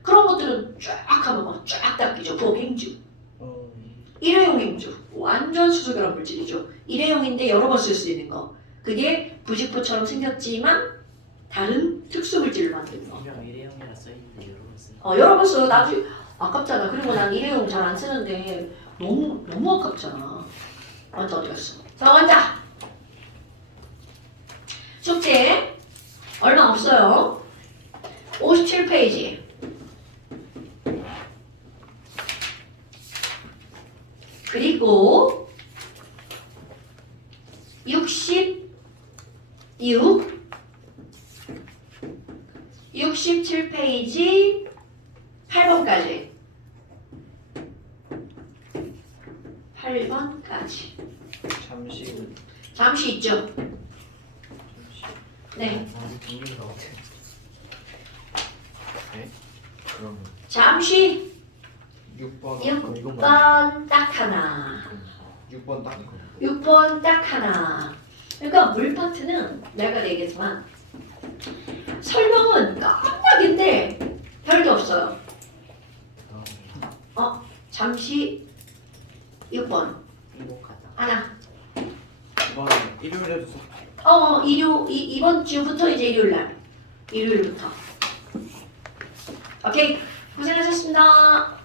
그런 것들은 쫙 하면 막 쫙 닦이죠. 부엌행주. 일회용 행주. 완전 수소결합 물질이죠. 일회용인데 여러 번 쓸 수 있는 거. 그게 부직포처럼 생겼지만 다른 특수 물질을 만든 거. 분명 일회용이라 써있는데 여러 번 쓰는 여러 번 써. 나도 아깝잖아. 그리고 난 일회용 잘 안 쓰는데 너무 아깝잖아. 완자 어디 갔어? 자, 완자. 숙제 얼마 없어요. 57페이지. 그리고 66 67페이지 8번까지 8번까지 잠시 있죠? 네. 비밀가 어때? 네? 그러면 잠시 6번 6번 딱 하나 6번 딱 이거 6번 딱 하나. 그러니까 물 파트는 내가 얘기했지만 설명은 깜빡인데 별게 없어요. 잠시 6번 행복하다. 하나. 이번에 일요일에도 써 이번 주부터 이제 일요일부터. 오케이, 고생하셨습니다.